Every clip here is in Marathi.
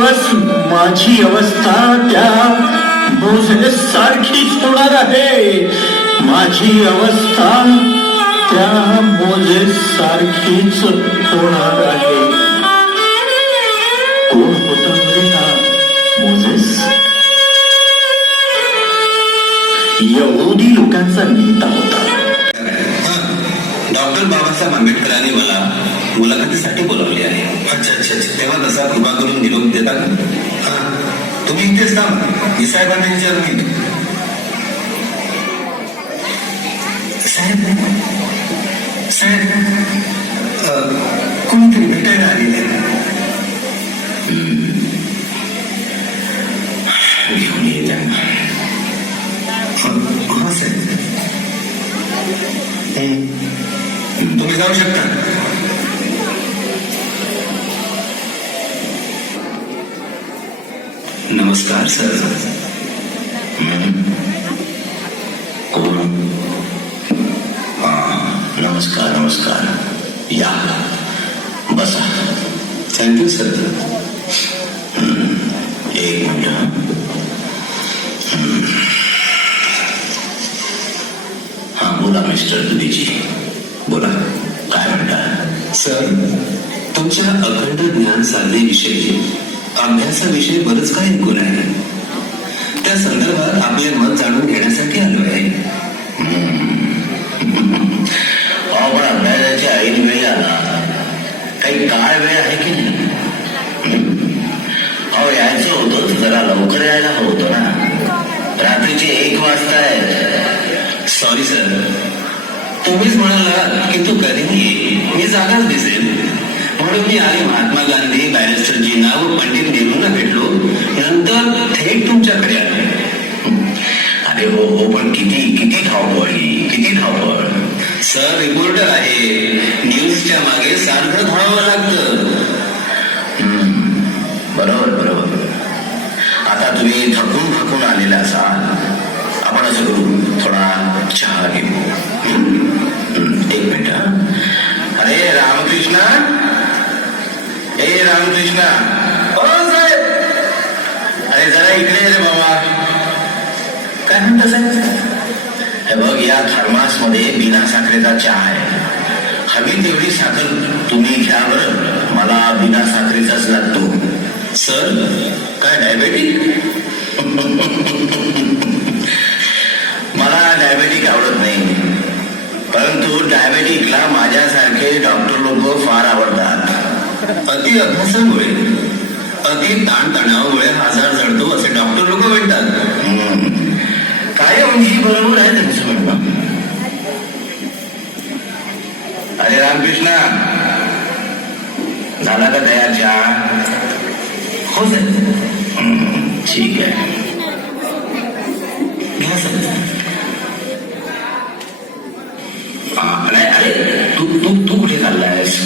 दिवस माझी अवस्था त्या मोझेस सारखीच होणार आहे. माझी अवस्था त्या मोझेस सारखीच होणार आहे. कोण होता रे हा मोझेस? यहुदी लोकांचा नेता होता. डॉक्टर बाबासाहेब आंबेडकरांनी मला मुलाखतीसाठी बोलावले आहे. अच्छा अच्छा अच्छा. तेव्हा तसा कृपा करून निरोप देता का? तुम्ही इथेच थांब, मी साहेबांना विचारून घेतो. साहेब साहेब कोणीतरी भेटायला आलेले. घेऊन ये त्यांना. हा साहेब, तुम्ही जाऊ शकता. नमस्कार सर. कोण? नमस्कार नमस्कार. या बसा. Thank you sir. एक मिनिट. हा बोला मिस्टर दुबेजी, बोला, काय म्हणता? सर, तुमच्या अखंड ज्ञान साधनेविषयी, अभ्यासाविषयी बरंच काही ऐकून आहे. त्या संदर्भात आपले मत जाणून घेण्यासाठी आलो आहे. पण अभ्यासाची ऐन वेळ आला, काही काळ वेळ आहे की नाही? यायचं होतं, जरा लवकर यायला हवं होतं ना. रात्रीचे 1 वाजता आहे. सॉरी सर, तुम्हीच म्हणाला की तू कधीही ये, मी जागाच दिसेल. म्हणून मी आधी महात्मा गांधी, बॅरिस्टरजींना व पंडित नेहरूंना भेटलो, नंतर थेट तुमच्याकडे आलो. अरे हो हो, पण किती किती धावपळ, किती धावपळ. सर, रिपोर्टर आहे, न्यूजच्या मागे सारखं धावावं लागतं. बरोबर बरोबर. आता तुम्ही थकून थकून आलेला असाल. आपण असं करू, थोडा चहा घेऊ. 1 मिनिट. अरे रामकृष्णा, रामकृष्णा. हो साहेब. अरे जरा इकडे रे बाबा. काय म्हणता साहेब? हे बघ, या थर्मास मध्ये बिना साखरेचा चहा आहे. हवी तेवढी साखर तुम्ही घ्या बरं, मला बिना साखरेचाच लागतो. सर, काय डायबेटिक? मला डायबेटिक आवडत नाही, परंतु डायबेटिकला माझ्यासारखे डॉक्टर लोक फार आवडतात. अति अभ्यासामुळे, अति ताणतणावामुळे आजार जडतो असे डॉक्टर लोक म्हणतात. काय म्हणजे बरोबर आहे त्यांचं म्हणणं. अरे रामकृष्णा, झाला का तयार चहा? हो सर. ठीक आहे, घ्या सर. अरे अरे तू तू तू कुठे चाललायस?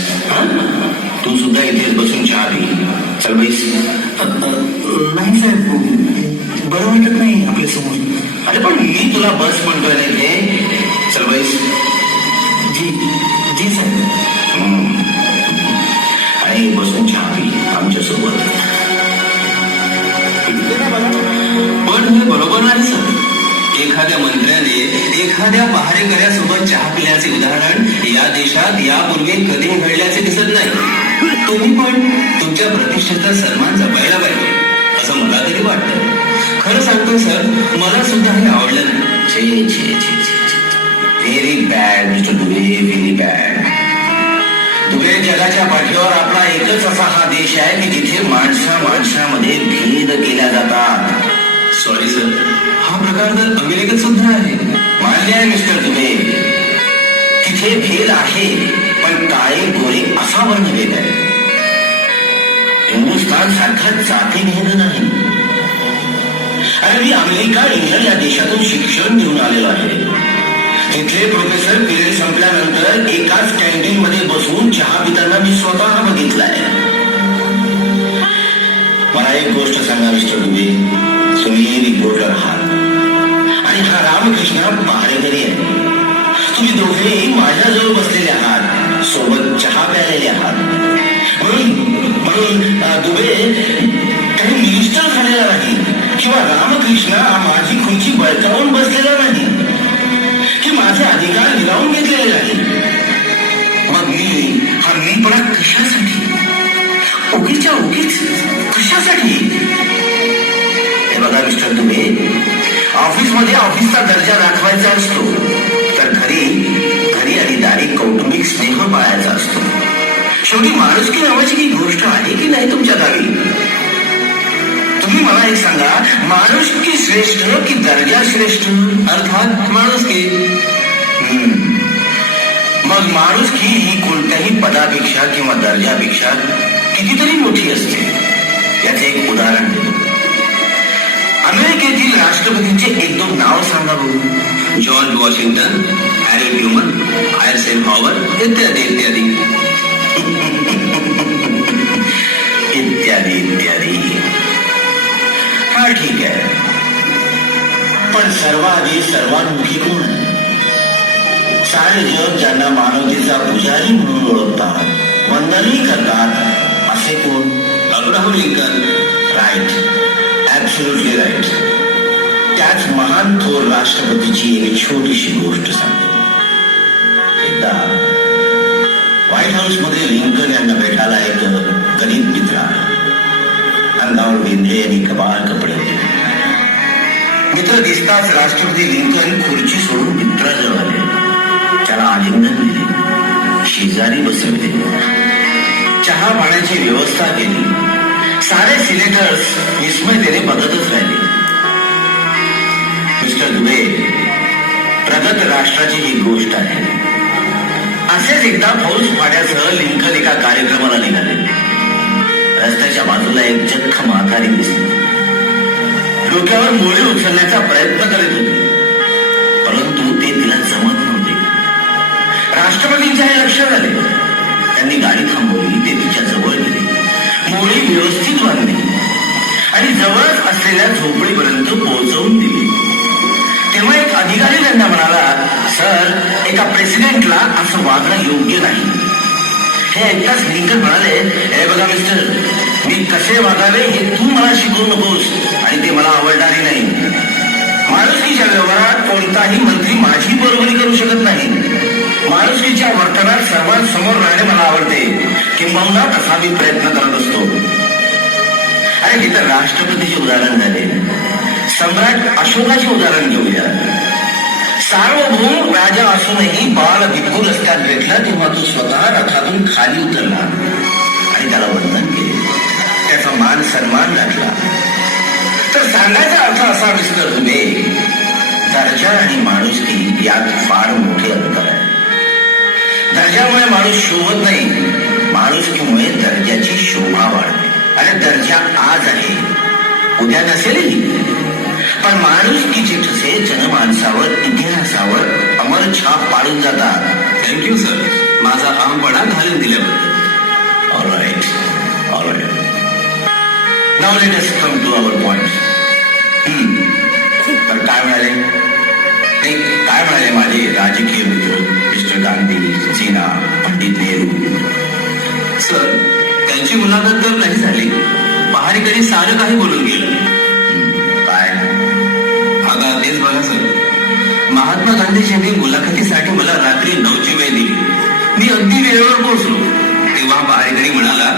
तू सुद्धा इथेच बसून चहा पी. चल बैस. नाही साहेब, बरं वाटत नाही आपल्या समोर. अरे पण मी तुला बस म्हणतोय ना इथे. चल बैस. जी जी साहेब. आणि बसून चहा पी आमच्यासोबत. पण हे बरोबर नाही सर. एखाद्या मंत्र्याने एखाद्या पहारेकऱ्यासोबत चहा पिण्याचे उदाहरण या देशात यापूर्वी कधी घडल्याचे दिसत नाही. तुम्ही पण तुमच्या प्रतिष्ठेचा सन्मान जपायला पाहिजे असं मला तरी वाटतं. खरं सांगतो सर, मला सुद्धा हे आवडलं नाही. छे छे छे छे, very bad mister Dubey, very bad. Dubey, जगाच्या पाठीवर आपला एकच असा हा देश आहे की जिथे माणसामध्ये भेद केल्या जातात. सॉरी सर, हा प्रकार तर अमेरिकेत सुद्धा आहे. मान्य आहे मिस्टर दुबे, तिथे भेद आहे, पण काळे गोरे असा वर्णभेद आहे. हिंदुस्थान सारखा जातीभेद नाही. अरे मी अमेरिका, इंग्लंड या देशातून शिक्षण घेऊन आलेलो आहे. तिथले प्रोफेसर पिरियड संपल्यानंतर एकाच कॅन्टीन मध्ये बसून चहा पिताना मी स्वतः बघितलाय. मला एक गोष्ट सांगा मिस्टर दुबे, तुम्ही रिपोर्टर आहात आणि हा रामकृष्ण पहारेकरी आहे. तुम्ही दोघेही माझ्याजवळ बसलेले आहात, सोबत चहा प्यालेले आहात. म्हणून दुबे, जाऊन बसलेला नाही की माझे अधिकार हिरावून घेतलेले नाही. मग हा मीपणा कशासाठी, उगीच्या उगीच कशासाठी? हे बघा मिस्टर दुबे, ऑफिसमध्ये ऑफिसचा दर्जा दाखवायचा असतो, तर घरी आणि दारी कौटुंबिक स्नेह पाळायचा असतो. शेवटी माणुसकी नावाची ही गोष्ट आहे की नाही तुमच्या गावी? तुम्ही मला एक सांगा, माणुसकी श्रेष्ठ की दर्जा श्रेष्ठ? अर्थात माणुसकी. मग माणुसकी ही कोणत्याही पदापेक्षा किंवा दर्जापेक्षा कितीतरी मोठी असते. याचे एक उदाहरण देतो. अमेरिकेतील राष्ट्रपतींचे एक दोन नाव सांगा बघू. जॉर्ज वॉशिंग्टन, हॅरी ट्रुमन, आयसेनहॉवर इत्यादी इत्यादी. इत्यादी इत्यादी. हा ठीक आहे, पण सर्वाधिक सर्वांमुखी कोण आहे? सारे जग ज्यांना मानवतेचा पुजारी म्हणून ओळखतात, वंदनही करतात, असे कोण? Abraham Lincoln. Right, absolutely right. त्याच महान थोर राष्ट्रपतीची एक छोटीशी गोष्ट सांगतो. एकदा व्हाईट हाऊस मध्ये लिंकन यांना भेटायला एक गरीब मित्र आला. अंगावर वेंधळे आणि कबाळ कपडे होते. मित्र दिसताच राष्ट्रपती लिंकन खुर्ची सोडून मित्राजवळ आले. त्याला आलिंगन दिले, शेजारी बसवले, चहा पाण्याची व्यवस्था केली. सारे सिनेटर्स विस्मयतेने बघतच राहिले. मिस्टर दुबे, प्रगत राष्ट्राची ही गोष्ट आहे. असेच एकदा फौज फाड्यासह लिंकन एका कार्यक्रमाला निघाले. रस्त्याच्या बाजूला एक जख्ख म्हातारी दिसली. डोक्यावर मोळे उचलण्याचा प्रयत्न करीत होती, परंतु ते तिला जमत नव्हते. राष्ट्रपतींच्या हे लक्षात आले. त्यांनी गाडी थांबवली, ते तिच्या जवळ गेले, मोळी व्यवस्थित बांधली आणि जवळच असलेल्या झोपडीपर्यंत पोहोचवून दिली. तेव्हा एक अधिकारी त्यांना म्हणाला, सर, एका प्रेसिडेंटला असं वागणं योग्य नाही. हे ऐकताच लिंकन म्हणाले, हे बघा मिस्टर, मी कसे वागावे हे तू मला शिकवू नकोस आणि ते मला आवडणारे नाही. माणुसकीच्या व्यवहारात कोणताही मंत्री माझी बरोबरी करू शकत नाही. माणुसकीच्या वर्तनात सर्वांसमोर राहणे मला आवडते, किंबहुना तसा मी प्रयत्न करत असतो. अरे हे तर राष्ट्रपतीचे उदाहरण झाले. सम्राट अशोकाचे उदाहरण घेऊया. सार्वभौम राजा असूनही बाळ भिक्खू रस्त्यात भेटला तेव्हा तो स्वतः रथातून खाली उतरला आणि त्याला वंदन केले, त्याचा मान सन्मान राखला. तर सांगायचा अर्थ असा मिस्टर दुबे, दर्जा आणि माणुसकी यात फार मोठे अंतर आहे. दर्जामुळे माणूस शोभत नाही, माणुसकीमुळे दर्जाची शोभा वाढते. आणि दर्जा आज आहे, उद्या नसेलही, पण माणुसकीचे ठसे जनमानसावर, इतिहासावर अमर छाप पाडून जातात. थँक्यू सर, माझा अहमपणा घालून दिल्याबद्दल. Alright, alright. Now let us come to our point. तर काय म्हणाले माझे राजकीय मित्र मिस्टर गांधी, जीना, पंडित नेहरू? सर, त्यांची मुलाखत तर नाही झाली. पहारेकरी सारं काही बोलून गेलं. काय? आता तेच बघा सर, महात्मा गांधीजींनी मुलाखतीसाठी मला रात्री 9ची वेळ दिली. मी अगदी वेळेवर पोहोचलो. तेव्हा पहारेकरी म्हणाला,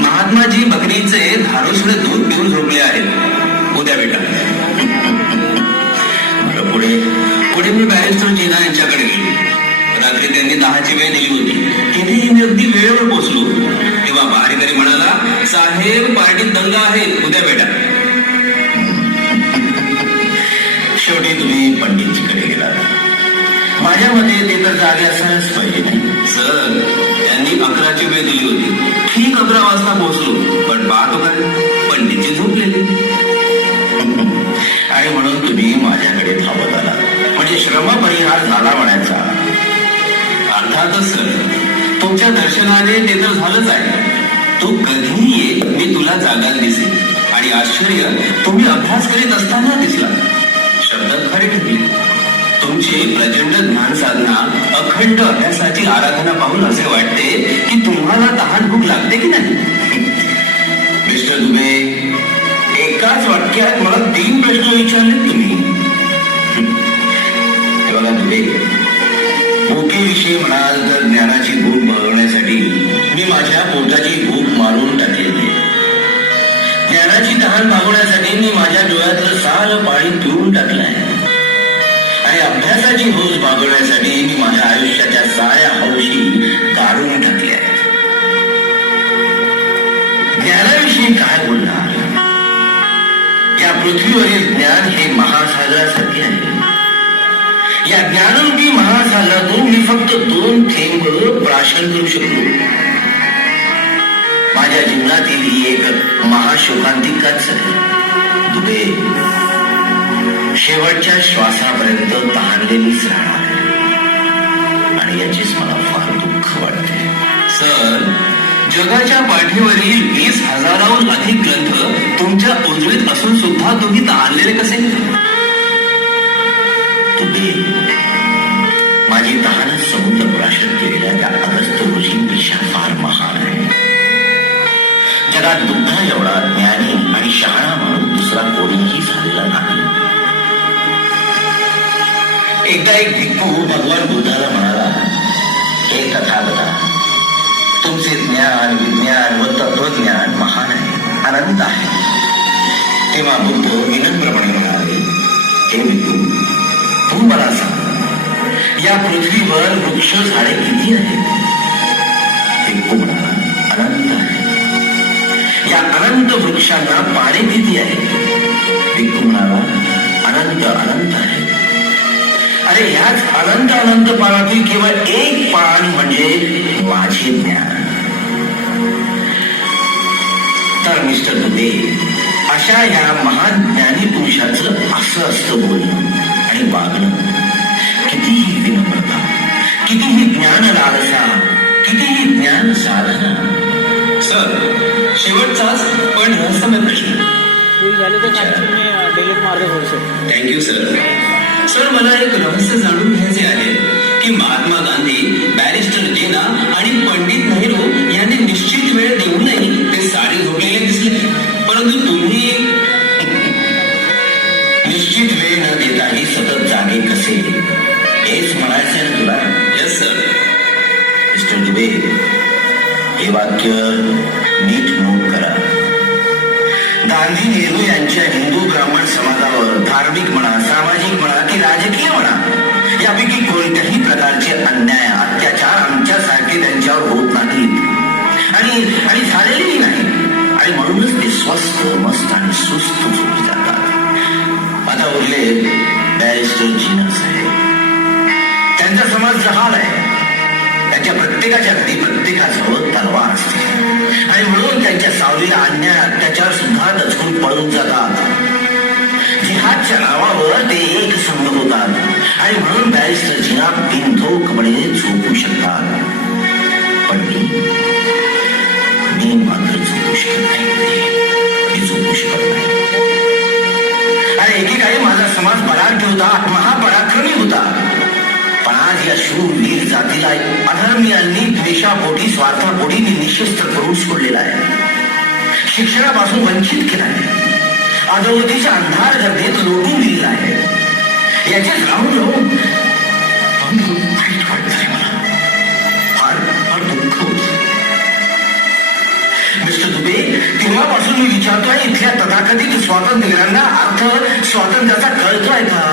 महात्माजी बकरीचे धारोसुळे दूध पिऊन झोपले आहेत, उद्या भेटा. पुढे मी बॅरिस्टर जीना यांच्याकडे गेलो. रात्री त्यांनी 10ची वेळ दिली होती. तिथेही मी अगदी वेळेवर पोहोचलो. तेव्हा पहारेकरी म्हणाला, साहेब, पार्टीत दंगा आहे, उद्या भेटा. शेवटी तुम्ही पंडितजीकडे गेलात. माझ्या मते ते तर जागे असायलाच पाहिजे नाही? सर, त्यांनी 11ची वेळ दिली होती. ठीक 11 वाजता पोहोचलो, पण पाहतो काय, पंडितजी झोपलेले. आणि म्हणून तुम्ही माझ्याकडे धावत आला, म्हणजे श्रम परिहार झाला म्हणायचा. अर्थातच सर, तुमच्या दर्शनाने ते तर झालंच आहे. तू कधीही ये, मी तुला जागायला दिसेल. आणि आश्चर्य, तुम्ही अभ्यास करीत असताना दिसला. शब्दात खरे ठरले. तुमची प्रचंड ज्ञान साधना, अखंड अभ्यासाची आराधना पाहून असे वाटते की तुम्हाला तहान भूक लागते की नाही. मिस्टर दुबे, एकाच वाक्यात मला 3 प्रश्न विचारले तुम्ही. दुबे, भुकेविषयी म्हणाल तर ज्ञानाची भूक भागवण्यासाठी मी माझ्या पोटाची भूक मारून टाकलेली आहे. ज्ञानाची तहान भागवण्यासाठी मी माझ्या डोळ्यातलं साल पाणी पिऊन टाकलंय आणि अभ्यासाची हौस भागवण्यासाठी मी माझ्या आयुष्याच्या साऱ्या हौशी काढून टाकल्या आहेत. ज्ञानाविषयी काय बोलणार? या पृथ्वीवरील ज्ञान हे महासागरासारखे आहे. या ज्ञानरूपी महासागरातून मी फक्त 2 थेंब प्राशन करू शकलो. माझ्या जीवनातील ही एक महाशोकांतिकाच आहे. दुबे, शेवटच्या श्वासापर्यंत तहानलेलीच राहणार आहे आणि याचीच मला फार दुःख वाटते. सर, जगाच्या पाठीवरील 20,000हून अधिक ग्रंथ तुमच्या उजवीत असून सुद्धा तुम्ही तहानलेले कसे? तुझे माझी तहानच समुद्र प्राशन केलेल्या त्या अगस्त ऋषींपेक्षा फार महान आहे. जगात बुद्धा एवढा ज्ञानी आणि शहाणा म्हणून दुसरा कोणीही झालेला नाही. एकदा एक भिक्खू भगवान बुद्धाला म्हणाला, हे तथागता, तुमचे ज्ञान, विज्ञान व तत्वज्ञान महान आहे, अनंत आहे. तेव्हा बुद्ध विनम्रपणे म्हणाले, हे भिक्खू, तू मला सांग, या पृथ्वीवर वृक्ष झाडे किती आहेत? भिक्खू म्हणाला, अनंत आहे. या अनंत वृक्षांना पाने किती आहे? भिक्खू म्हणाला, अनंत अनंत आहे. अरे ह्याच अनंत अनंत पानातील केवळ एक पान म्हणजे माझे ज्ञान. तर मिस्टर दुबे, अशा या महान ज्ञानी पुरुषाचं असं असतं बोलणं आणि वागणं. कितीही विनम्रता, कितीही ज्ञान लालसा, कितीही ज्ञान साधना. सर, शेवटचाच पण रहस्यमय प्रश्न. Thank you sir. सर, मला एक रहस्य जाणून घ्यायचे आहे की महात्मा गांधी, बॅरिस्टर जीना आणि पंडित नेहरू यांनी निश्चित वेळ देऊनही ते साडी झोपलेले दिसले, परंतु तुम्ही निश्चित वेळ न देताही सतत जागे कसे, हेच म्हणायचे ना तुला? Yes sir. मिस्टर दुबे, हे वाक्य नीट नोट करा. गांधी नेहरू यांच्या हिंदू ब्राह्मण समाजावर धार्मिक म्हणा, सामाजिक म्हणा की राजकीय म्हणा, यापैकी कोणत्याही प्रकारचे अन्याय, अत्याचार आमच्यासारखे त्यांच्यावर होत नाहीत आणि झालेलेही नाही. आणि म्हणूनच ते स्वस्त, मस्त आणि सुस्त झोपी जातात. आता उरले बॅरिस्टर जीना साहेब. त्यांचा समाज जहाल आहे. त्यांच्या प्रत्येकाच्या घरी प्रत्येकाजवळ तलवार असते आणि म्हणून त्यांच्या सावलीला अन्याय, अत्याचार सुद्धा दचकून पळून जातात. जिहादच्या नावावर ते एक संघ होतात आणि म्हणून बॅरिस्टर जीना बिनधोकपणे झोपू शकतात. पण मी मात्र झोपू शकत नाही. मी झोपू शकत नाही. आणि एकेकाळी माझा समाज बलाढ्य होता, महापराक्रमी होता. पण आज या शूरवीर जातीला अधर्मीयांनी द्वेषापोटी, स्वार्थापोटी निशस्त्र करून सोडलेला आहे. शिक्षणापासून वंचित केला आहे. अधोगतीच्या अंधार गर्दीत लोटून दिलेला आहे. याचे राहून राहून वाईट वाटतंय मला. फार फार दुःख होत. मिस्टर दुबे, तेव्हापासून मी विचारतोय, इथल्या तथाकथित स्वातंत्र्यांना अर्थ स्वातंत्र्याचा कळतोय का?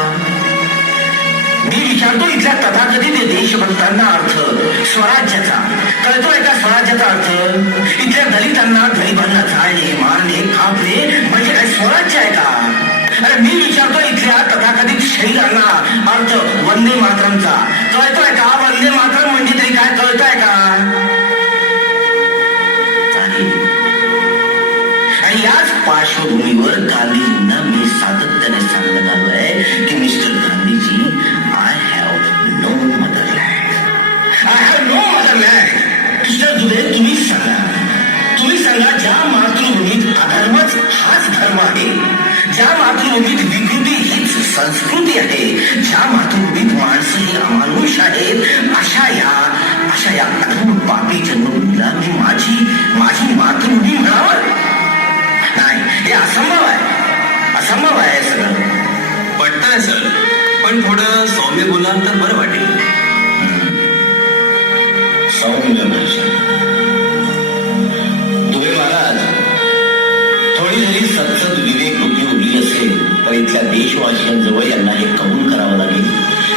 मी विचारतो, इथल्या तथाकथित देशभक्तांना अर्थ स्वराज्याचा कळतोय का? स्वराज्याचा अर्थ इथल्या दलितांना गरिबांना जाळणे, मारणे, कापणे म्हणजे काय स्वराज्य आहे का? अरे मी विचारतो, इथल्या तथाकथित शहीदांना अर्थ वंदे मातरमचा कळतोय का? वंदे मातरम म्हणजे तरी काय कळतोय का? आणि याच पार्श्वभूमीवर गांधीजींना मी सातत्याने सांगत आलोय की mister Gandhiji, I have no motherland. I have no motherland. Mister Dubey, तुम्हीच सांगा, ज्या मातृभूमीत अधर्मच हाच धर्म आहे, ज्या मातृभूमीत विकृती हीच संस्कृती आहे, ज्या मातृभूमीत माणसं ही अमानुष आहेत, अशा या अधम पापी जन्मभूमीला मी माझी मातृभूमी म्हणावं? नाही, हे असंभव आहे सगळं. पटतंय सर, पण थोडं सौम्य बोला. सांगाल तर बरं वाटेल. सौम्य भाषा. दुबे महाराज, थोडी जरी सत्सद विवेक बुद्धी उरली असेल तर इथल्या देशवासियांजवळ यांना हे कबूल करावं लागेल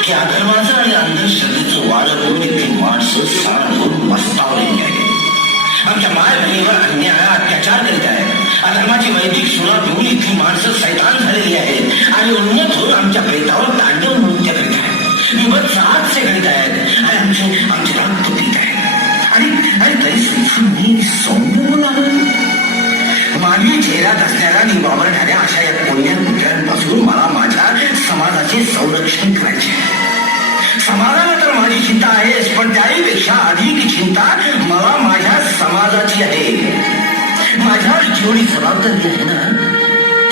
की अधर्माचं आणि अंधश्रद्धेचं वारं करून इथली माणसं सांगून मस्तावलेली आहे. आमच्या माय बहिणीवर अन्याय अत्याचार करीत आहेत. अधर्माची वैदिक सुरा पिऊन इथली माणसं सैतान झालेली आहेत आणि उन्मत होऊन आमच्या प्रेतावर तांडव नृत्य करीत आहेत. विभत्स हास्य करीत आहेत आणि आमचे रक्त पित आहेत. आणि तरी सुद्धा मी सौम्य बोलावं. मानवी चेहऱ्यात असणाऱ्या आणि वावरणाऱ्या अशा या कोण्या कुत्र्यांपासून मला माझ्या समाजाचे संरक्षण करायचे. समाजाला तर माझी चिंता आहेच, पण त्याहीपेक्षा अधिक चिंता मला माझ्या समाजाची आहे. माझ्यावर जेवढी जबाबदारी आहे ना,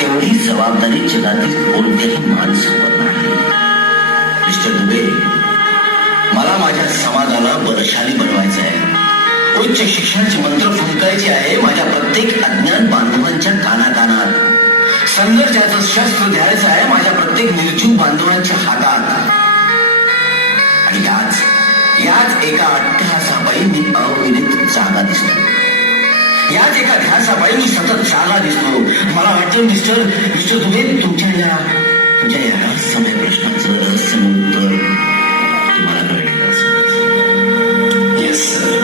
तेवढी जबाबदारी जगातील कोणत्याही माणसावर नाही. मिस्टर दुबे, मला माझ्या समाजाला बलशाली बनवायचं आहे. उच्च शिक्षणाचे मंत्र फुंकायचे आहे माझ्या प्रत्येक अज्ञान बांधवांच्या कानाकानात. संघर्षाचं शस्त्र द्यायचं आहे माझ्या प्रत्येक निर्जीव बांधवांच्या हातात. आणि याच एका अट्टहासापायी मी अविरत जागा दिसतो. याच एका ध्यासापायी मी सतत जागा दिसतो. मला वाटतं मिस्टर दुबे, तुमच्या या रहस्यमय प्रश्नाचं रहस्यमय उत्तर तुम्हाला कळलेलं असेल. Yes sir.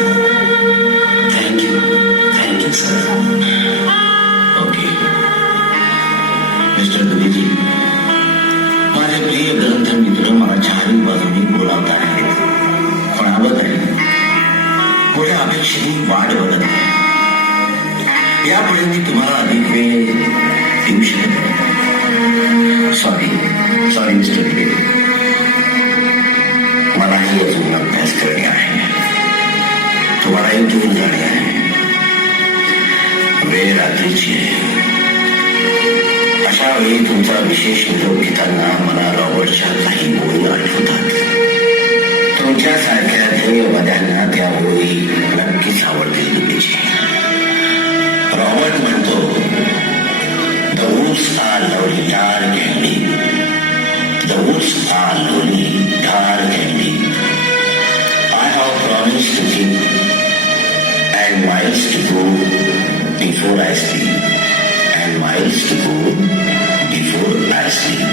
Thank you sir. Okay mister Dubeyji, माझे प्रिय ग्रंथ मित्र मला चारही बाजूनी बोलावतात आहेत, पण आवत आहे. मोठ्या अपेक्षेने वाट बघत आहे. यापुढे मी तुम्हाला अधिक वेळ देऊ शकत नाही. Sorry mister Dubey. मलाही अजून अभ्यास करणे आहे, तुम्हालाही दूर जाणे आहे. वेळ रात्रीची आहे. अशा वेळी तुमचा विशेष निरोप घेताना मला रॉबर्टच्या काही ओळी आठवतात. तुमच्यासारख्या ध्येयवाद्यांना त्या ओळी नक्कीच आवडतील दुबेजी. रॉबर्ट म्हणतो, The woods are lovely, dark and deep. The woods are lovely, dark and deep. I have promised to keep and miles to go before I sleep. And miles to go before I sleep.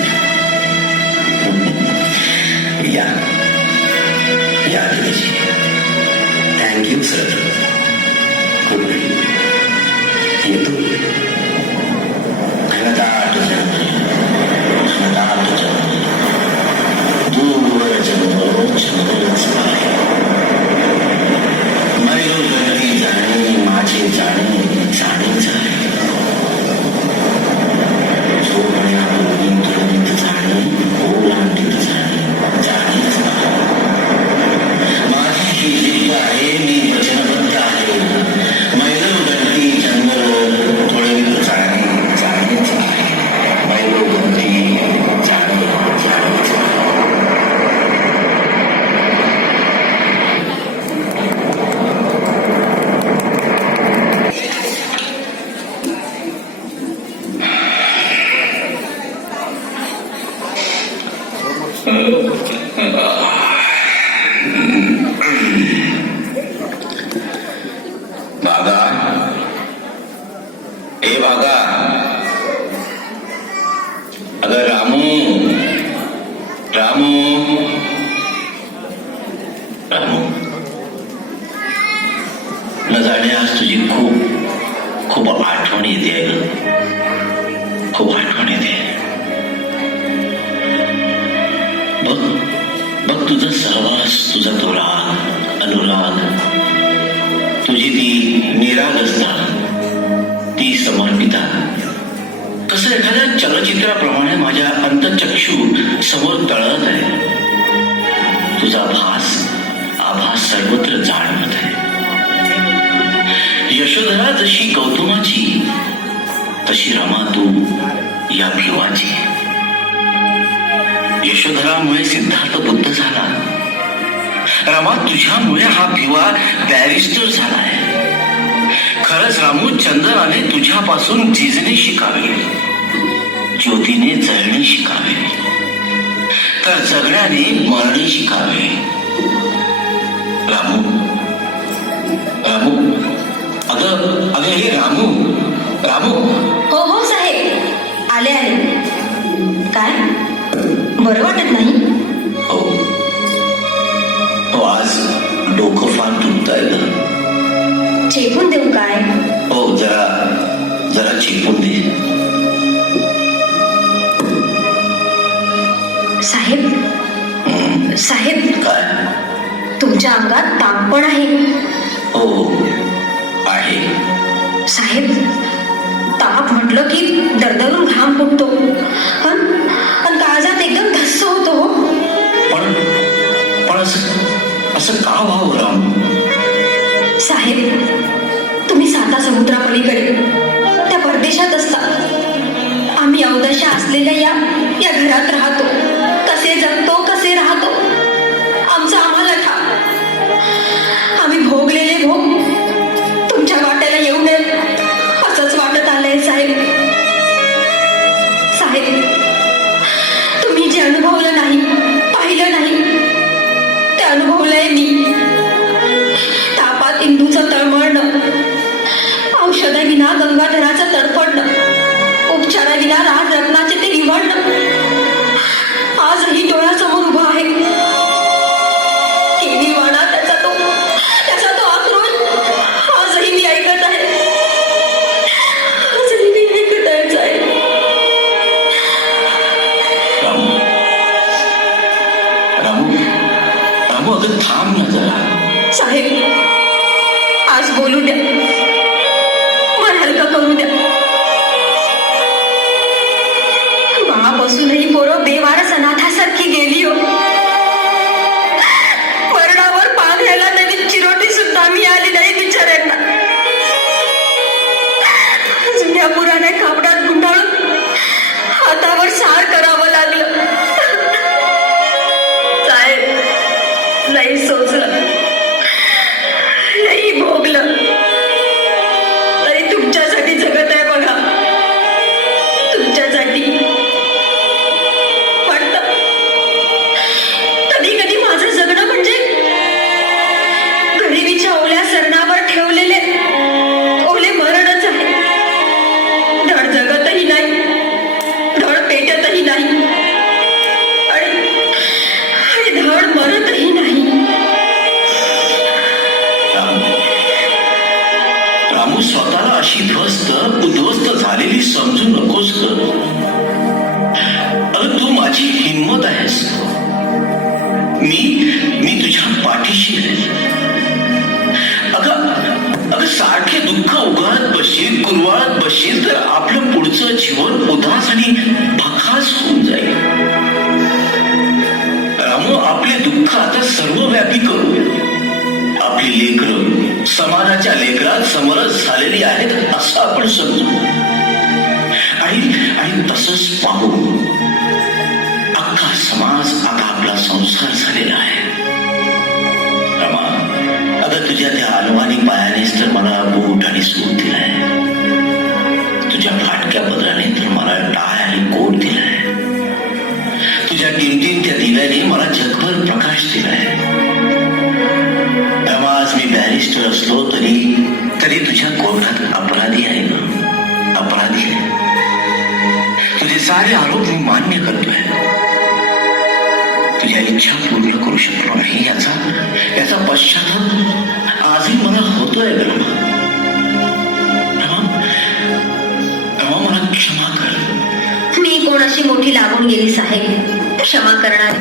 या दिवशी. Thank you sir. Good night. येतो. घनदाट जंगल, दूर जंगलच आहे. मैलोगती जाणे माझे जाणीच आहे. तुरंत जाणे, ओलांडीत जाणीच आहे. माझी ही जिद्द आहे, मी वचनबद्ध आहे. मैलोगती जंगल तुरंत जाणीच आहे. मैलोगती जाणीच आहे. भागा, ए भागा. अगं रामू, न जाणे आज तुझी खूप आठवण येते. खूप आठवण येते. बघ तुझा सहवास, तुझा तो राग, अनुराग, तुझी ती निरागसता, ती समर्पिता कसं एखाद्या चलचित्राप्रमाणे माझ्या अंतःचक्षू समोर तळत आहे. तुझा आभास सर्वत्र जाणवत आहे. यशोधरा जशी गौतमाची, तशी रमा तू या भिवाची. यशोधरामुळे सिद्धार्थ बुद्ध झाला. रमा तुझ्यामुळे हा भिवा बॅरिस्टर झालाय. खरंच रामू, चंदनाने तुझ्यापासून झिजणे शिकावे, ज्योतीने जळणे शिकावे. तर जगण्याने मरणे शिकावे. रामू, रामू, अगं अगं हे रामू, रामू. हो हो साहेब, आले आले. काय बरं वाटत नाही? हो हो, आज डोकं फार दुखतंय ग. चेपून देऊ काय? हो, जरा जरा चेपून दे. साहेब, साहेब, काय? तुमच्या अंगात ताप पण आहे. हो आहे. साहेब, ताप म्हटलं की दरदरून घाम फुटतो, पण काळजात एकदम धस्स होतो हो. पण पण असं असं का व्हावं राम? साहेब, तुम्ही साता समुद्रापलीकडे त्या परदेशात असता. आम्ही अवदशा असलेल्या या घरात राहतो. कसे जगतो, कसे राहतो, आमचं आम्हाला ठाव. आम्ही भोगलेले भोग तुमच्या वाट्याला येऊ नये असंच वाटत आलंय साहेब. साहेब, तुम्ही जे अनुभवलं नाही, पाहिलं नाही, ते अनुभवलंय मी. तापात इंदूचं तळमळणं, औषधाविना गंगाधराचं तडफडणं, उपचाराविना राजरत्नाचे ते निवडणं आजही डोळ्यासमोर उभा आहे. केविलवाणा त्याचा तो आक्रोश आजही मी ऐकत आहे. आजही मी ऐकत आहे साहेब. रामू, रामू, रामू, अगं थांब ना जरा. साहेब, आज बोलू द्या, मन हलकं करू द्या. बाळापासूनही पोरं बेवारस अनाथासारखी गेली हो. मरणावर पांघरायला नवीन चिरोटी सुद्धा मिळाली नाही बिचाऱ्यांना. जुन्या पुराण्या कापडात गुंडाळून हातावर सार करावं लागलं. साहेब, नाही सोचलं, नाही भोगलं, तरी तुमच्यासाठी जगत आहे बघा. तुमच्यासाठी वाटतं कधी कधी माझं जगणं म्हणजे गरिबीच्या ओल्या सरणावर ठेवलेले ओले मरणच आहे. धड जगतही नाही, धड पेटतही नाही, आणि धड मरतही नाही. रामू, स्वतःला अशी उद्ध्वस्त झालेली समजू नकोस ग. अगं तू माझी हिंमत आहेस. मी तुझ्या पाठीशी आहे. अगं सारखे दुःख उगाळत बसशील, कुरवाळत बसशील तर आपलं पुढचं जीवन उदास आणि भकास होऊन जाईल. रामू, आपले दुःख आता सर्वव्यापी करू. आपली लेकरं समाजाच्या लेकरात समरस झालेली आहेत असं आपण समजू, आणि तसंच पाहू. अख्खा समाज आता आपला संसार झालेला आहे. रमा, अगं तुझ्या त्या अनवाणी पायानेच तर मला बूट आणि सूट दिलाय. तुझ्या फाटक्या पदराने तर मला टाय आणि कोट दिलाय. तुझ्या टिमटिम त्या दिव्याने मला जगभर प्रकाश दिलाय. आज मी बॅरिस्टर असलो तरी तुझ्या कोर्टात अपराधी आहे ना, अपराधी आहे. तुझे सारे आरोप मी मान्य करतोय. तुझ्या इच्छा पूर्ण करू शकलो नाही याचा पश्चाताप आजही मला होतोय. मला क्षमा कर. मी कोणाशी मोठी लागून गेली साहेब, क्षमा करणार.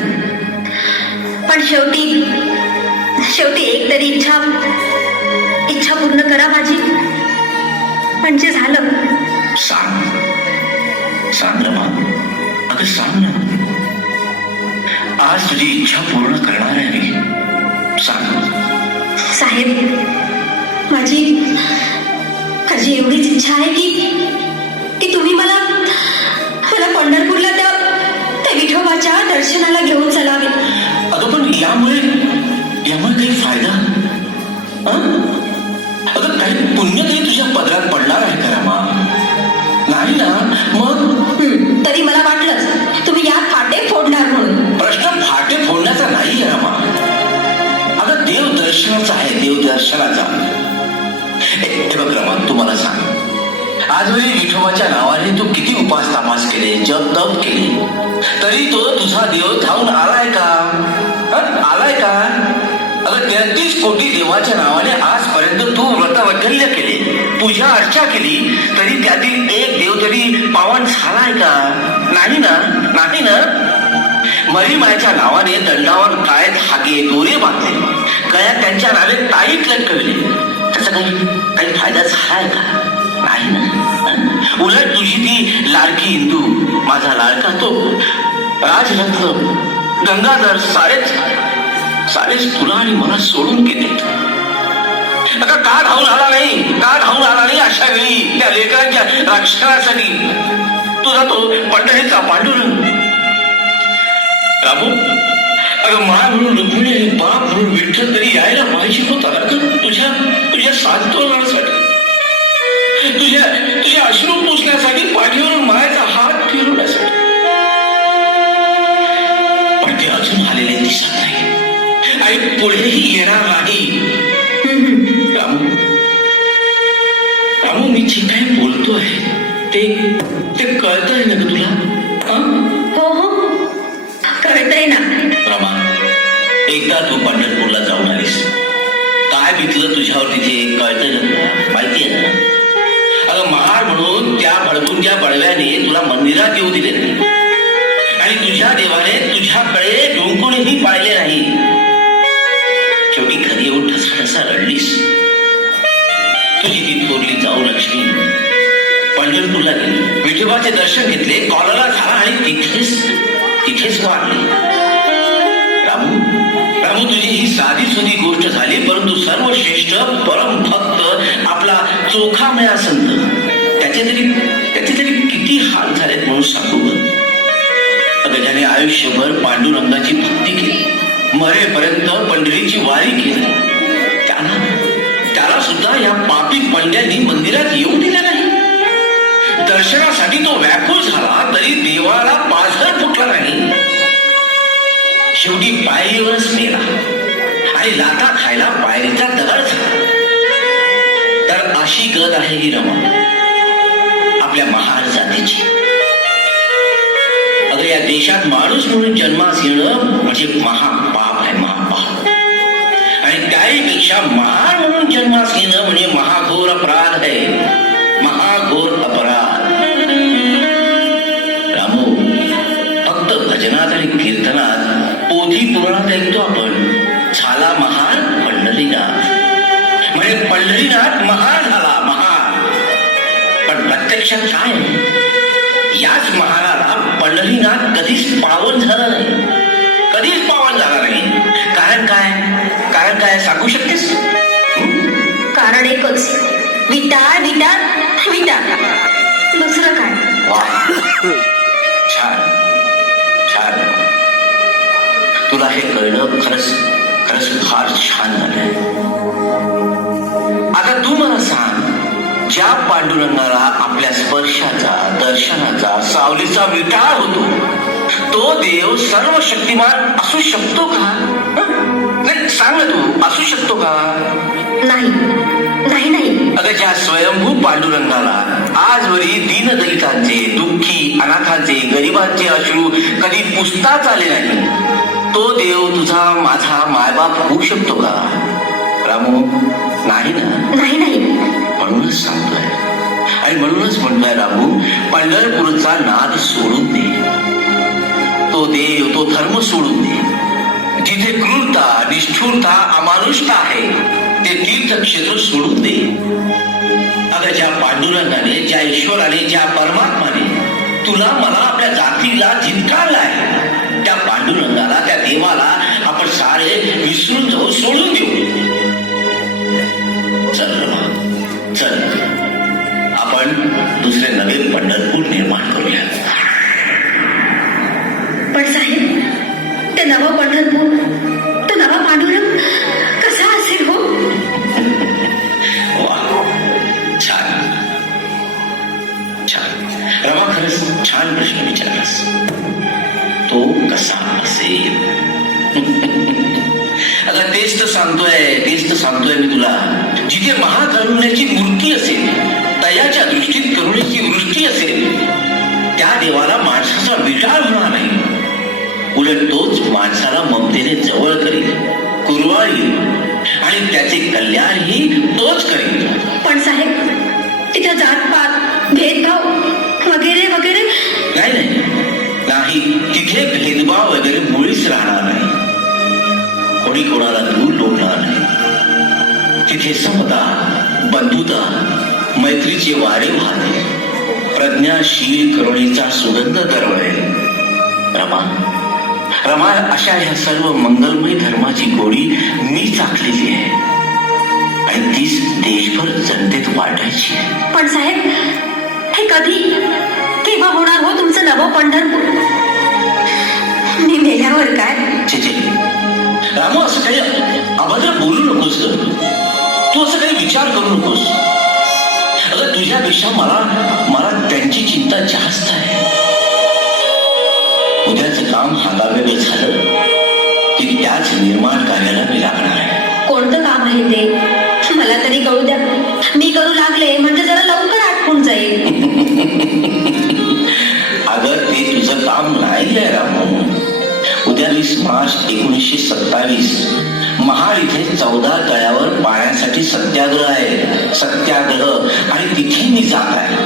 पण शेवटी एक तरी इच्छा पूर्ण करा माझी, म्हणजे झालं. सांग रमा, अगं सांग ना. आज तुझी इच्छा पूर्ण करणार आहे मी. सांग साहेब, माझी एवढीच इच्छा आहे की तुम्ही मला पंढरपूरला त्या विठोबाच्या दर्शनाला घेऊन चलावे. अगं पण यामुळे काही फायदा? अगं काही पुण्य तरी तुझ्या पदरात पडणार आहे का रमा? नाही ना. मग तरी मला वाटलंच तुम्ही यात फाटे फोडणार म्हणून. प्रश्न तप केली तरी तो तुझा देव धावून आलाय का? आलाय का? अगं 33 कोटी देवाच्या नावाने आजपर्यंत तू व्रतवैकल्य केले, पूजा अर्चा केली, तरी त्यातील एक देव तरी पावन झालाय का? नाही ना, नाही ना. मरीमायच्या नावाने दंडावर काय धागे दोरे बांधले, गळ्यात त्यांच्या नावे ताईत लटकवले, त्याचा काही फायदा झालाय का? नाही ना. उलट तुझी ती लाडकी इंदू, माझा लाडका तो राजरत्न गंगाधर सारेच तुला आणि मला सोडून गेले. आता का धावून आला नाही, का धावून आला नाही अशा वेळी त्या लेकरांच्या रक्षणासाठी तुझा तो पंढरीचा पांडुरंग. रामू, अगं मा म्हणून रुक्मिणी आणि बाप म्हणून विठ्ठल तरी यायला पाहिजे होता तुझ्या सांत्वनासाठी, तुझ्या अश्रू पुसण्यासाठी, पाठीवरून मायाचा हात फिरवण्यासाठी. पण ते अजून आलेले दिसत नाही आणि पुढेही येणार नाही. रामू, मी जे काही बोलतोय ते कळतंय ना ग तुला? हो हो, कळतंय ना. रमा, एकदा तू पंढरपूरला जाऊन आलीस, काय बितलं तुझ्यावर तिथे कळतंय ना तुला? माहिती आहे ना? अगं महार म्हणून त्या भडकूनच्या बडव्याने तुला मंदिरात येऊ दिले नाही आणि तुझ्या देवाने तुझ्याकडे डोंकूनही पाहिले नाही. शेवटी घरी येऊन ठसा रडलीस. तुझी ती थोरली जाऊ लक्ष्मी पंढरपूरला गेली, विठोबाचे दर्शन घेतले, कॉलरा झाला आणि तिथेच वाढली. रामू, तुझी ही साधी सुधी गोष्ट झाली, परंतु सर्वश्रेष्ठ परम भक्त आपला चोखामया संत त्याचे तरी किती हाल झालेत म्हणून सांगू. अगं ज्याने आयुष्यभर पांडुरंगाची भक्ती केली, मरेपर्यंत पंढरीची वारी केली, त्याला सुद्धा या पापी पंड्यांनी मंदिरात येऊ दिलं नाही. दर्शनासाठी तो व्याकुळ झाला तरी देवाला पाझर फुटला नाही. शेवटी पायरीवरच मेला आणि लाथा खायला पायरीचा दगड झाला. तर अशी गत आहे ही रमा आपल्या महार जातीची. अगं या देशात माणूस म्हणून जन्मास येणं म्हणजे महापाप आहे, महापाप. आणि त्याहीपेक्षा महार म्हणून जन्मास येणं म्हणजे महाघोर अपराध आहे, महाघोर अपराध. रामू, फक्त भजनात आणि कीर्तनात, पोथी पुराणात ऐकतो आपण, झाला महार पंढरीनाथ, म्हणजे पंढरीनाथ महार झाला, महार. पण प्रत्यक्षात काय? याच महाराला पंढरीनाथ कधीच पावन झाला नाही, कधीच पावन झाला नाही. कारण काय सांगू शकतेस? कारण एकच, विटाळ विटाळ विटाळ, दुसरं काय? छान छान, तुला हे कळलं खरंच फार छान झालंय. आता तू मला सांग, ज्या पांडुरंगाला आपल्या स्पर्शाचा, दर्शनाचा, सावलीचा विटाळ होतो, तो देव सर्व शक्तिमान असू शकतो का? नाही, सांग ना तू, असू शकतो का? नाही नाही नाही. अगं ज्या स्वयंभू पांडुरंगाला आजवरी दीनदलितांचे, दुःखी, अनाथांचे, गरिबांचे अश्रू कधी पुसताच आले नाही, तो देव तुझा माझा मायबाप होऊ शकतो का? रामू, नाही ना. नाही नाही. म्हणूनच सांगतोय आणि म्हणूनच म्हणतोय रामू, पंढरपूरचा नाद सोडून दे, तो देव, तो धर्म सोडून दे. जिथे क्रूरता, निष्ठुरता, अमानुषता आहे ते तीर्थक्षेत्र सोडून दे. अगं ज्या पांडुरंगाने, ज्या ईश्वराने, ज्या परमात्माने तुला मला आपल्या जातीला झिंकाळलाय, त्या पांडुरंगाला, त्या देवाला आपण सारे विसरून जाऊ, सोडून देऊ. चल रमा, चल आपण दुसरे नवे पंढरपूर निर्माण करूया. पण साहेब, ते नवं पंढरपूर, तो नवा पांडुरंग कसा असेल हो? वा, छान छान रमा, खरंच छान प्रश्न विचारलास. तो कसा असेल? आता तेच तर सांगतोय मी तुला. जिथे महाकरुण्याची मूर्ती असेल, दयाच्या दृष्टीत करुणेची वृष्टी असेल, त्या त्या देवाला माणसाचा विटाळ होणार नाही. उलट तोच माणसाला ममतेने जवळ करील, कुरवाळील आणि त्याचे कल्याणही तोच करेल. पण साहेब, तिथं जातपात, भेदभाव वगैरे वगैरे नाही नाही नाही, तिथे भेदभाव वगैरे मुळीच राहणार नाही. कोणी कोणाला दूर लोटणार नाही. तिथे समता, बंधुता, मैत्रीचे वारे वाहते, प्रज्ञाशील करुणेचा सुगंध दरवळेल. रमा रमा, अशा ह्या सर्व मंगलमय धर्माची गोडी मी चाखलेली आहे आणि तीच देशभर जनतेत वाटायची आहे. पण साहेब, हे कधी केव्हा होणार हो तुमचं नवं पंढरपूर? मी मेल्यावर काय? छे रामू, असं काही अभद्र बोलू नकोस ग. तू असं काही विचार करू नकोस. अगं तुझ्यापेक्षा मला त्यांची चिंता जास्त आहे. उद्याचं काम हातावेगळं झालं की त्याच निर्माण कार्याला मी लागणार आहे. कोणतं काम आहे ते मला तरी कळू द्या. मी करू लागले म्हणजे जरा लवकर आटपून जाईल. अगं ते तुझं काम नाही आहे रामू. उद्या 20 मार्च 1927 महाड इथे 14 तळ्यावर पाण्यासाठी सत्याग्रह आहे. सत्याग्रह, आणि तिथे मी जात आहे.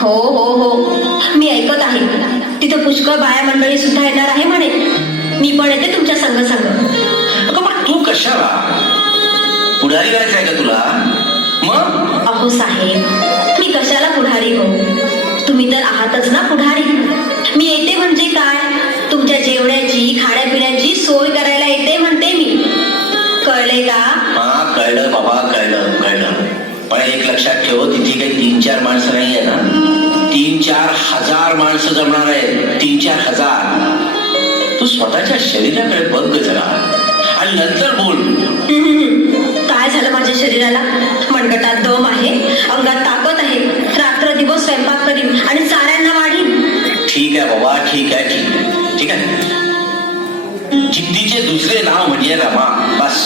हो हो हो, मी ऐकत आहे. तिथं पुष्कळ बाया मंडळी सुद्धा येणार आहे म्हणे. मी पण येते तुमच्या संग संग. अगं पण तू कशाला? पुढारी करायचंय का तुला? मग अहो साहेब, मी कशाला पुढारी हो? तुम्ही तर आहातच ना पुढारी. मी येते म्हणजे काय, तुमच्या जेवण्याची खाण्यापिण्याची सोय करायला येते म्हणते मी. कळले का? हा कळलं बाबा, कळलं. पण एक लक्षात ठेव, तिथे काही 3-4 माणसं नाही आहे ना. 3-4 हजार माणसं जमणार आहेत. 3-4 हजार. तू स्वतःच्या शरीराकडे बघ जरा आणि नंतर बोल. काय झालं माझ्या शरीराला? मनगटात दम आहे, अंगात ताकद आहे. रात्र दिवस स्वयंपाक करीन आणि साऱ्यांना वाढीन. ठीक आहे बाबा, ठीक आहे. जिद्दीचे दुसरे नाव म्हणजे रमा. बस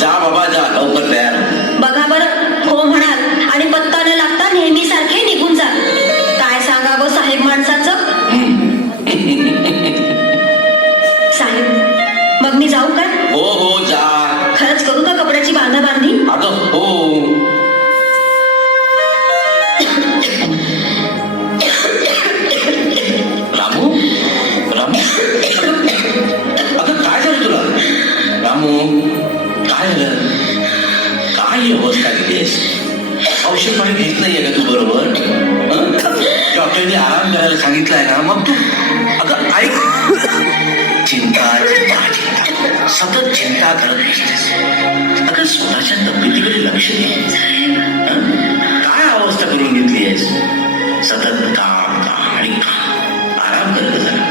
जा बाबा, जा लवकर तयार. बघा बरं, हो म्हणाल आणि पत्ता न लागता नेहमी सारखे निघून जा. काय सांगावं साहेब माणसाचं. साहेब, मग मी जाऊ का? हो जा. खरंच करू का कपड्याची बांधाबांधी? अगं हो. रामू अगं काय झालं तुला? रामू काय झालं? काय अवस्था केलीस? औषध पाणी घेत नाहीये का तू बरोबर? डॉक्टरने आराम करायला सांगितलंय ना. मग तू अगं ऐक, चिंता सतत चिंता करत नसतेस. अगं स्वतःच्या तब्येतीकडे लक्ष दे. काय अवस्था करून घेतली आहेस? सतत काम आणि काम. आराम कर जरा.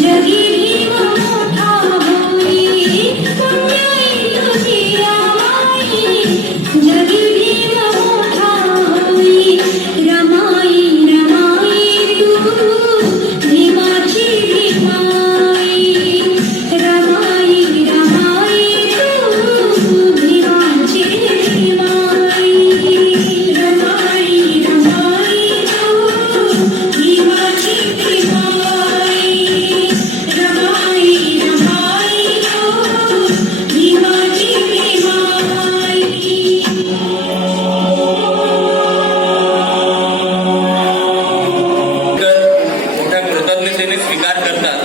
जगी भीम मोठा होई पुण्य तुझी रमाई जगी भीम मोठा होई रमाई रमाई तू भीमाची भीमाई रमाई रमाई तू भीमाची भीमाई रमाई रमाई तू भीमाची भीमाई रमाई रमाई तू भीमाची भीमाई मोठ्या कृतज्ञतेने स्वीकार करतात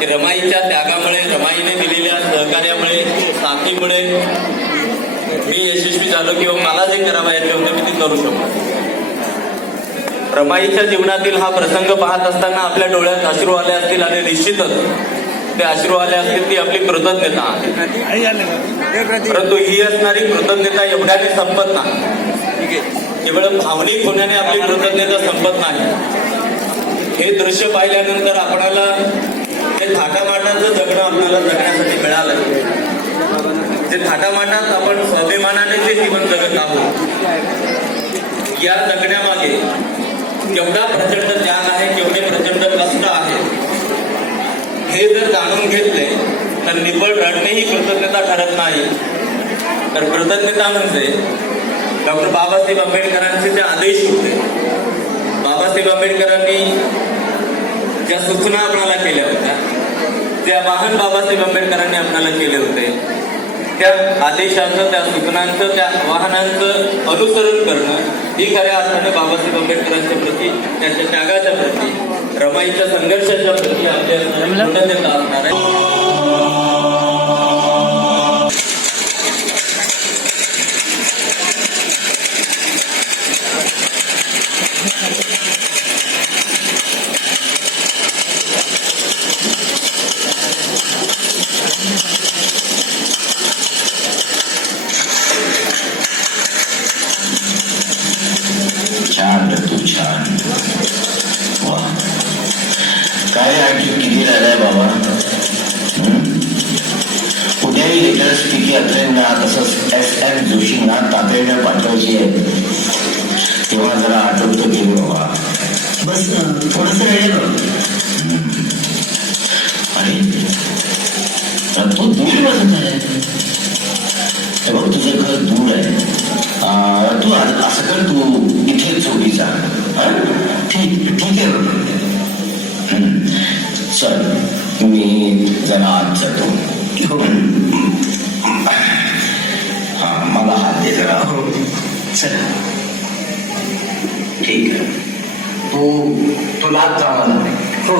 की रमाईच्या त्यागामुळे रमाईने दिलेल्या सहकार्यामुळे साथीमुळे मी यशस्वी झालो किंवा मला जे करावयाचे होते मी ते करू शकतो. रमाईच्या जीवनातील हा प्रसंग पाहत असताना आपल्या डोळ्यात अश्रू आले असतील आणि निश्चितच ते अश्रू आले असतील ती आपली कृतज्ञता आहे. परंतु ही असणारी कृतज्ञता एवढ्याने संपत नाही. केवळ भावनिक होण्याने आपली कृतज्ञता संपत नाही. हे दृश्य पाहिल्यानंतर आपणाला ते थाटामाटाचं जगणं आपल्याला जगण्यासाठी मिळालं. ते थाटामाटात आपण स्वाभिमानाने ते जीवन जगत आहोत. या जगण्यामागे केवढा प्रचंड ज्ञान आहे, केवढे प्रचंड कष्ट आहे हे जर जाणून घेतले तर निव्वळ रडणे ही कृतज्ञता ठरत नाही. तर कृतज्ञता म्हणजे डॉक्टर बाबासाहेब आंबेडकरांचे जे आदेश होते, बाबासाहेब आंबेडकरांनी ज्या सूचना आपल्याला केल्या होत्या, जे आवाहन बाबासाहेब आंबेडकरांनी आपल्याला केले होते, त्या आदेशाचं, त्या सूचनांचं, त्या आवाहनांचं अनुसरण करणं ही खऱ्या अर्थाने बाबासाहेब आंबेडकरांच्या प्रती, त्यांच्या त्यागाच्या प्रती, रमाईच्या संघर्षाच्या प्रती आपल्या कृतज्ञता असणार आहे. छान रे तू, छान. वा, काय आणखी किती राहिलाय बाबा? उद्याही लेटर्स किती अत्रेंना तसंच S.M. जोशींना तातडीनं पाठवायची आहे. तेव्हा जरा आठवतो घेऊ बाबा. बस थोडस राहिले बघ. अरे तू दूर बसत आहे. हे बघ तुझं घर दूर आहे. तू असं कर, तू इथे जोडीचा. ठीक आहे बघ. चल मी जरा आत जातो. मला हात दे जरा. चल ठीक आहे. तू लात जा मला. हो.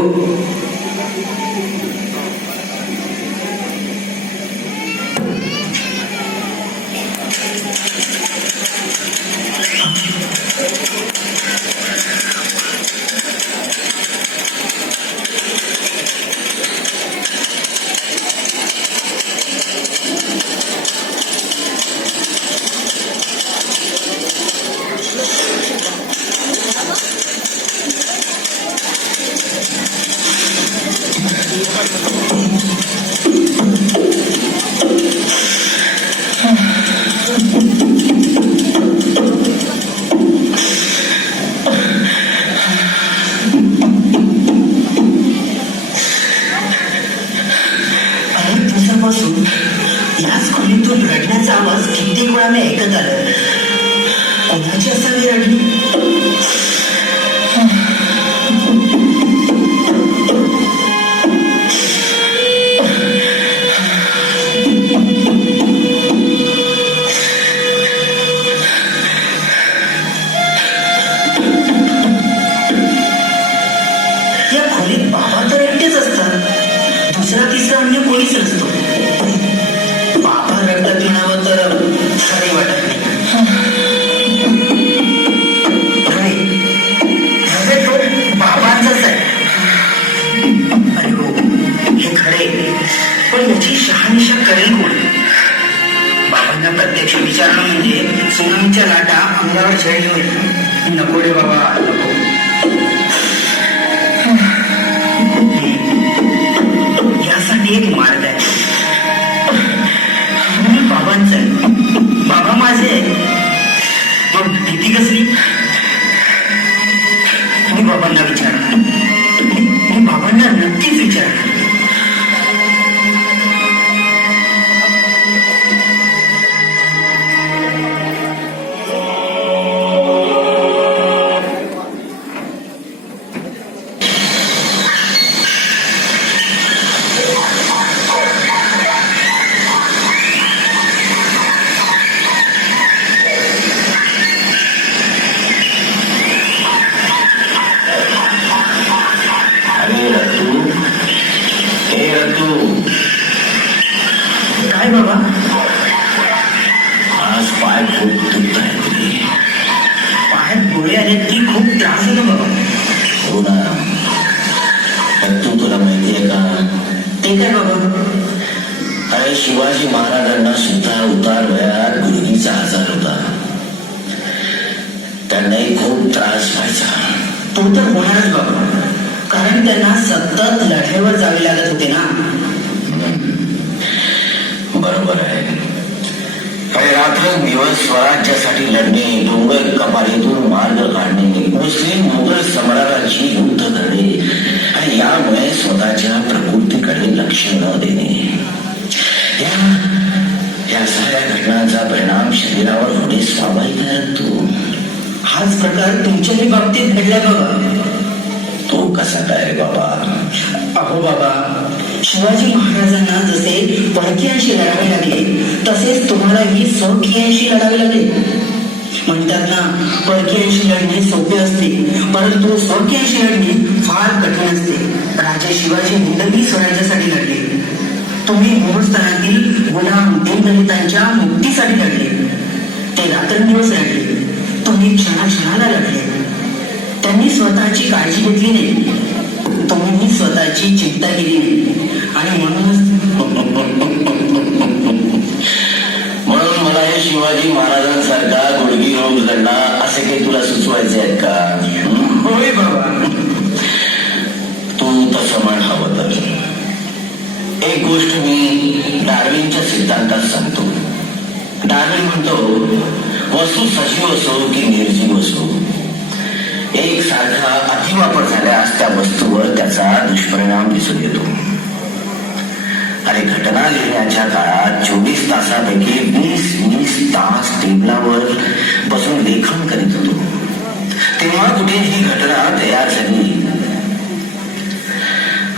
याच खोलीतून रडण्याचा आवाज कित्येक वेळा मी ऐकत आलं. कोणाची असावी रडली? या खोलीत बाबा तर एकटेच असतात. दुसरा तिसरा अन्य कोणीच नसतो. बाबा रडतात म्हणावं तर खरे वाटत नाही. तो बाबांचाच आहे. अरे हो, हे खरे. पण याची शहानिशा करेल कोण? बाबांना प्रत्यक्ष विचारणं म्हणजे सोनमच्या लाटा अंगावर झळली होईल. नको रे बाबा, नको. नक्कीच विचार. अरे रत्तू, हे रत्तू, काय बाबा? आज पाय खूप दुखत आहेत रे. पायात गोळे आले की खूप त्रास होतो बाबा. हो ना. रत्तू, तुला माहितीये का, ते काय बाबा? अरे शिवाजी महाराजांना सुद्धा उतार वयात गुडघीचा आजार होता. त्यांनाही खूप त्रास व्हायचा. तो तर होणारच बाबा, कारण त्यांना सतत लढाईवर जावे लागत होते ना. बरोबर आहे. अरे रात्रंदिवस स्वराज्यासाठी लढणे, डोंगर कपारीतून मार्ग काढणे, मुस्लिम मोगल सम्राटांची युद्ध करणे आणि यामुळे स्वतःच्या प्रकृतीकडे लक्ष न देणे, या साऱ्या घटनांचा परिणाम शरीरावर होणे स्वाभाविक आहे. तू हाच प्रकार तुमच्याही बाबतीत घडला बाबा. तो कसा काय रे बाबा? अहो बाबा, शिवाजी महाराजांना जसे परकीयांशी लढावे लागले तसेच तुम्हालाही स्वकीयांशी लढावे लागले. म्हणतात ना, परकीयांशी लढणे सोपे असते, परंतु स्वकीयांशी लढणे फार कठीण असते. राजा शिवाजी हिंदवी स्वराज्यासाठी लढले. तुम्ही हिंदुस्थानातील गुलाम दीनदलितांच्या मुक्तीसाठी लढले. ते रात्रंदिवस लढले. तुम्ही क्षणाक्षणाला लढले. त्यांनी स्वतःची काळजी घेतली नाही, तुम्ही स्वतःची चिंता केली नाही. आणि म्हणून मला हे शिवाजी महाराजांसारखा गुडघी रोग लढला असे काही तुला सुचवायचे आहेत का? होय बाबा. तू तसं म्हण हवं तर. एक गोष्ट मी डार्विनच्या सिद्धांतात सांगतो. डार्विन म्हणतो, वस्तू सजीव असो की निर्जीव असो, एक सारखा अतिवापर झाल्यास त्या वस्तूवर त्याचा दुष्परिणाम दिसून येतो. अरे घटना लिहिण्याच्या काळात 24 तासापैकी 20 तास टेबलावर बसून लेखन करीत होतो. तेव्हा कुठे ही घटना तयार झाली.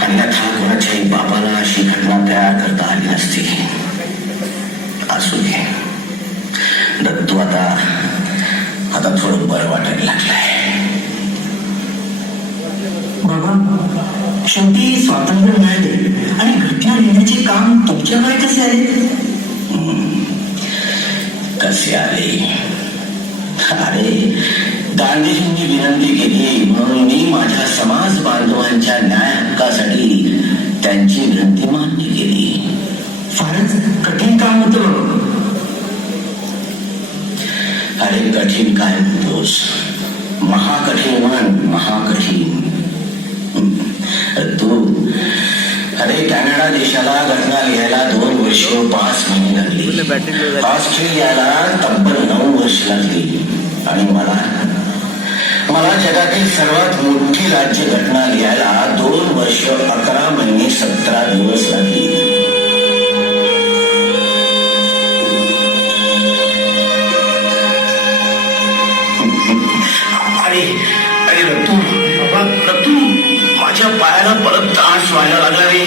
अन्यथा कोणाच्याही बापाला अशी घटना तयार करता आली नसती. असू दे दत्तू, आता थोडं बरं वाटायला लागलंय. बाबा, शेवटी स्वातंत्र्य मिळाले आणि घटना लिहिण्याचे काम तुमच्याकडे कसे आले? कसे आले? अरे गांधीजींनी विनंती केली म्हणून मी माझ्या समाज बांधवांच्या न्याय हक्कासाठी त्यांची विनंती मान्य केली. फारच कठीण काम होतं बाबा. अरे कठीण काय म्हणतोस? महाकठीण म्हण, महाकठीण. तू अरे कॅनडा देशाला घटना लिहायला 2 वर्ष 5 महिने लागली. ऑस्ट्रेलियाला तब्बल 9 वर्ष लागली. आणि मला जगातील सर्वात मोठी राज्य घटना लिहायला 2 वर्ष 11 महिने 17 दिवस लागली. अरे रत्तू, माझ्या पायाला परत त्रास व्हायला लागला रे.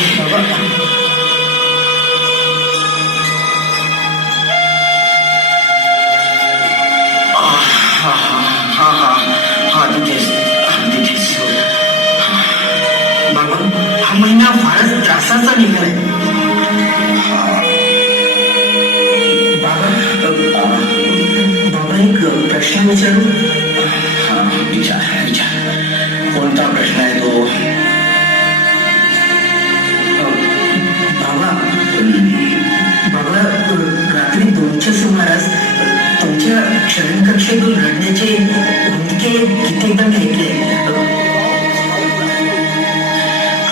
हा तिथेच. बाबा, हा महिना फारच त्रासाचा निघालाय. बाबा एक प्रश्न विचारू? विचार. कोणता प्रश्न आहे तो? बाबा, रात्री 2च्या सुमारास तुमच्या शयनकक्षेतून रडण्याचे हुंदके कित्येकदा घेतले.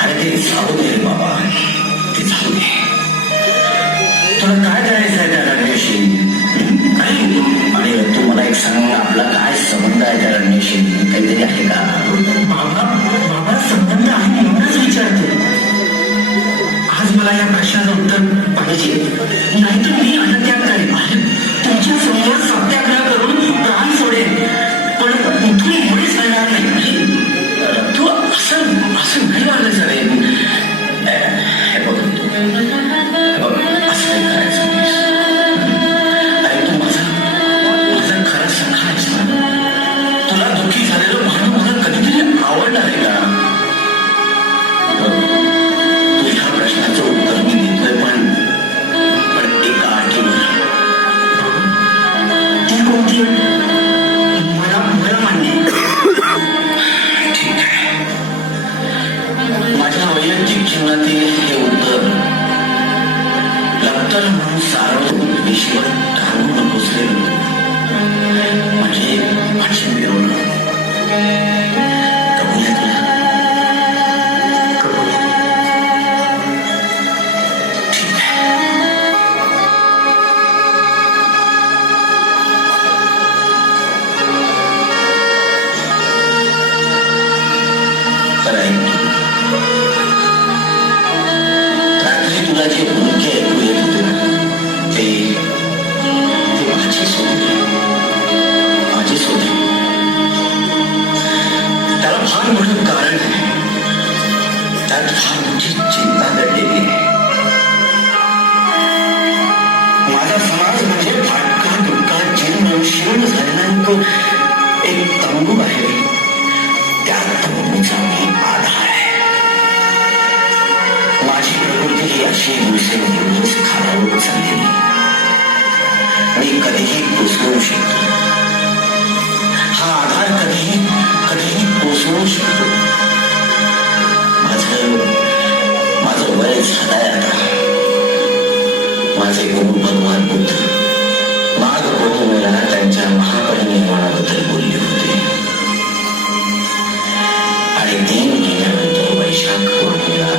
अरे ते जाऊ दे बाबा, ते जाऊ दे. तुला काय करायचं आहे त्या रडण्याशी? आणि तू मला एक सांग, आपला काय संबंध आहे त्या रडण्याशी? काहीतरी आहे का? बाबा, संबंध आहे म्हणूनच विचारतो. मला या प्रश्नाचं उत्तर पाहिजे, नाहीतर मी अनत्याग करेन. तुमच्या समोर सत्याग्रह करून प्राण सोडेन, पण इथून मुळीच मिळणार नाही. तू असं नाही वागलं सरे. हे बघ तू, असं काही करायचं नाहीस. आणि तू माझा खरं सखा आहेस ना. तुला दुःखी झालेलं पाहणं मला कधीतरी आवडणार आहे का? तू ह्या प्रश्नाचं उत्तर मी देतोय, पण एका अटीवर. ती कोणती अट? मला मान्य आहे. ठीक आहे. माझ्या वैयक्तिक जीवनातील हे उत्तर लपतर म्हणून सार्वजनिक विषयावर टाळून नकोस रे. म्हणजे भाषण मिरवणं कबूल आहे तुला? कबूल. ठीक आहे. तर ऐक तू. रात्री तुला जे मुलगे ऐकू येत होते ना, ते माझीच होते. माझीच होते. त्याला फार मोठं कारण आहे. त्यात फार मोठी चिंता दडलेली आहे. माझा समाज म्हणजे फाटका तुटका जीर्ण शीर्ण झालेला एक तंबू आहे. त्या तंबूचा मी आधार आहे. माझी प्रकृती ही अशी दिवसेंदिवस खालावत चाललेली. मी कधीही कोसळू शकतो. हा आधार कधीही कोसळू शकतो. माझं वय झालंय आता. माझे गुरु भगवान बुद्ध माघ पौर्णिमेला त्यांच्या महापरिनिर्वाणाबद्दल बोलले होते. आणि 3 महिन्यानंतर वैशाख पौर्णिमेला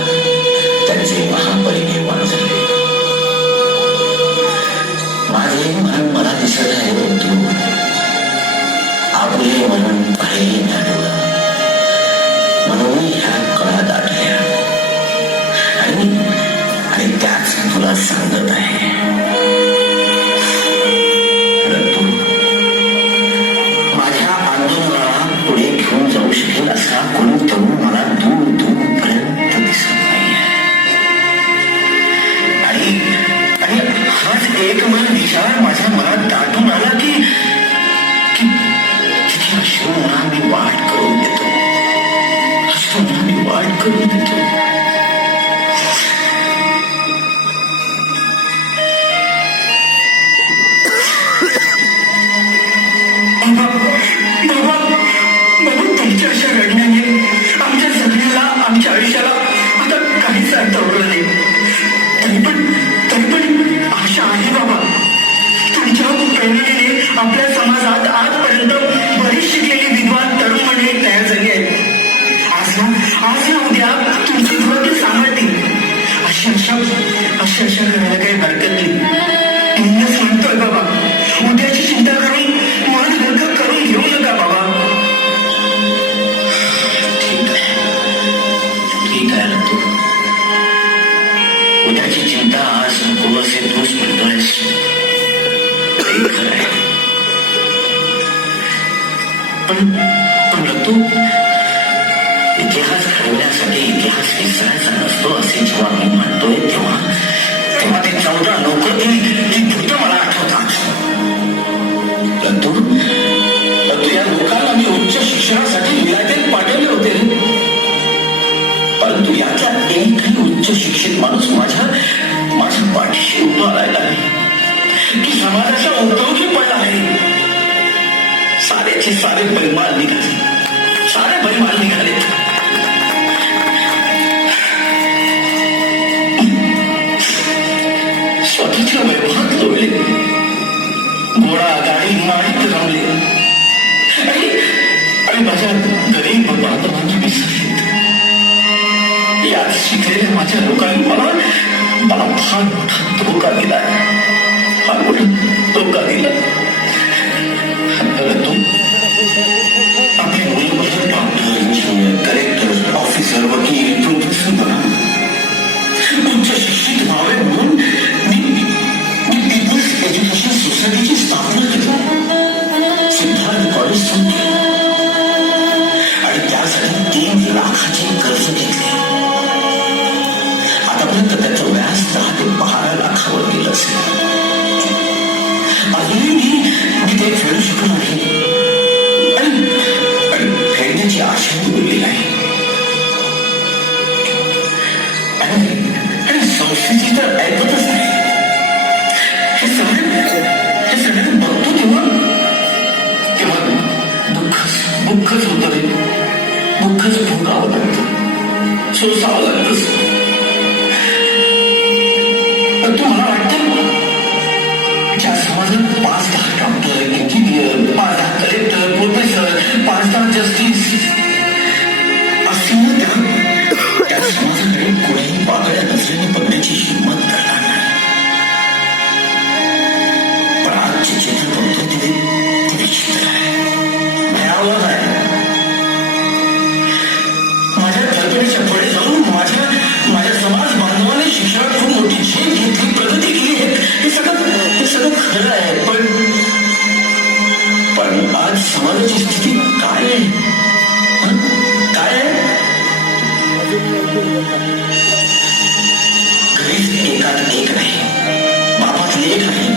त्यांचे महापरिनिर्वाण झाले. माझे मन मला दिसत आहे बंधू. आपले म्हणून पाहिले ज्ञानोबा म्हणून ह्या कळा दाटल्या. आणि त्याच तुला सांगत आहे. परंतु माझ्या आंदोलनाला पुढे घेऊन जाऊ शकेल असा कोणी तरुण मला दूर दूरपर्यंत दिसत नाहीये. आणि हाच एकमेव विचार माझ्या मनात दाटून आला की तिथे अश्रूंना मी वाट करून देतो. अश्रूंना मी वाट करून देतो. तुमच्या अशा रडण्याने आमच्या जगण्याला, आमच्या आयुष्याला आता काहीच अर्थ उरला नाही. तरी पण आशा आहे बाबा. तुमच्या प्रेरणेने आपल्या समाजात आजपर्यंत बरीच शिकलेली विद्वान तरुण मंडळी तयार झाली आहे. आज ना उद्या तुमची धुळी सांभाळतील अशी आशा करायला काही हरकत नाही. म्हणूनच म्हणतोय बाबा, उद्याची चिंता करून मन हलकं करून घेऊ नका बाबा. ठीक आहे तू. उद्याची चिंता आज नको असे तूच म्हणतोयस. पण तू इतिहास घडवण्यासाठी इतिहास विसरायचा नसतो असे जेव्हा मी म्हणतोय तेव्हा ते 14 लोक ती भूत मला आठवतात. तू या लोकांना मी उच्च शिक्षणासाठी विलायतेत पाठवले होते. परंतु यातला एकही उच्च शिक्षित माणूस माझ्या पाठीशी उभा राहिला नाही. तू समाजाच्या उपयोगी पडला आहे. सारेचे सारे बैमाल निघाले. स्वतःच्या वैभवात लोळले. घोडा गाडी माडीत रमले. आणि माझ्या गरीब बांधवांनी विसरले. यात शिकलेल्या माझ्या लोकांनी मला फार मोठा धोका दिला. फार मोठा धोका दिला. परंतु आपली मुलं डॉक्टर, इंजिनियर, कलेक्टर, ऑफिसर, वकील, प्रोफेसर बना. उच्च शिक्षित कुठून आहे आणि फेडण्याची आशा उरली आहे. आणि संस्थेची तर ऐकतच नाही. हे सगळे बघतो तेव्हा दुःखच होतं रे. दुःखच भोगावं लागतं, सोसावं लागतं. पण तुम्हाला वाटतं ज्या समाजात 5-10 doctor, engineer, 5-10 collector, professor, 5-10 justice असतील ना, त्या समाजाकडे कोणीही पाकळ्या नसल्याने बघण्याची हिंमत करणार नाही. पण आज जे चित्र बघतो ते विचित्र आहे, भयावह आहे. माझ्या कल्पनेच्या पुढे जाऊन माझ्या समाज बांधवाने शिक्षणात खूप मोठी झेप घेतली, प्रगती केली. हे सगळं खरं आहे. पण आज समाजाची स्थिती काय आहे? काय आहे? घरी एकात एक नाही, बापात लेख नाही,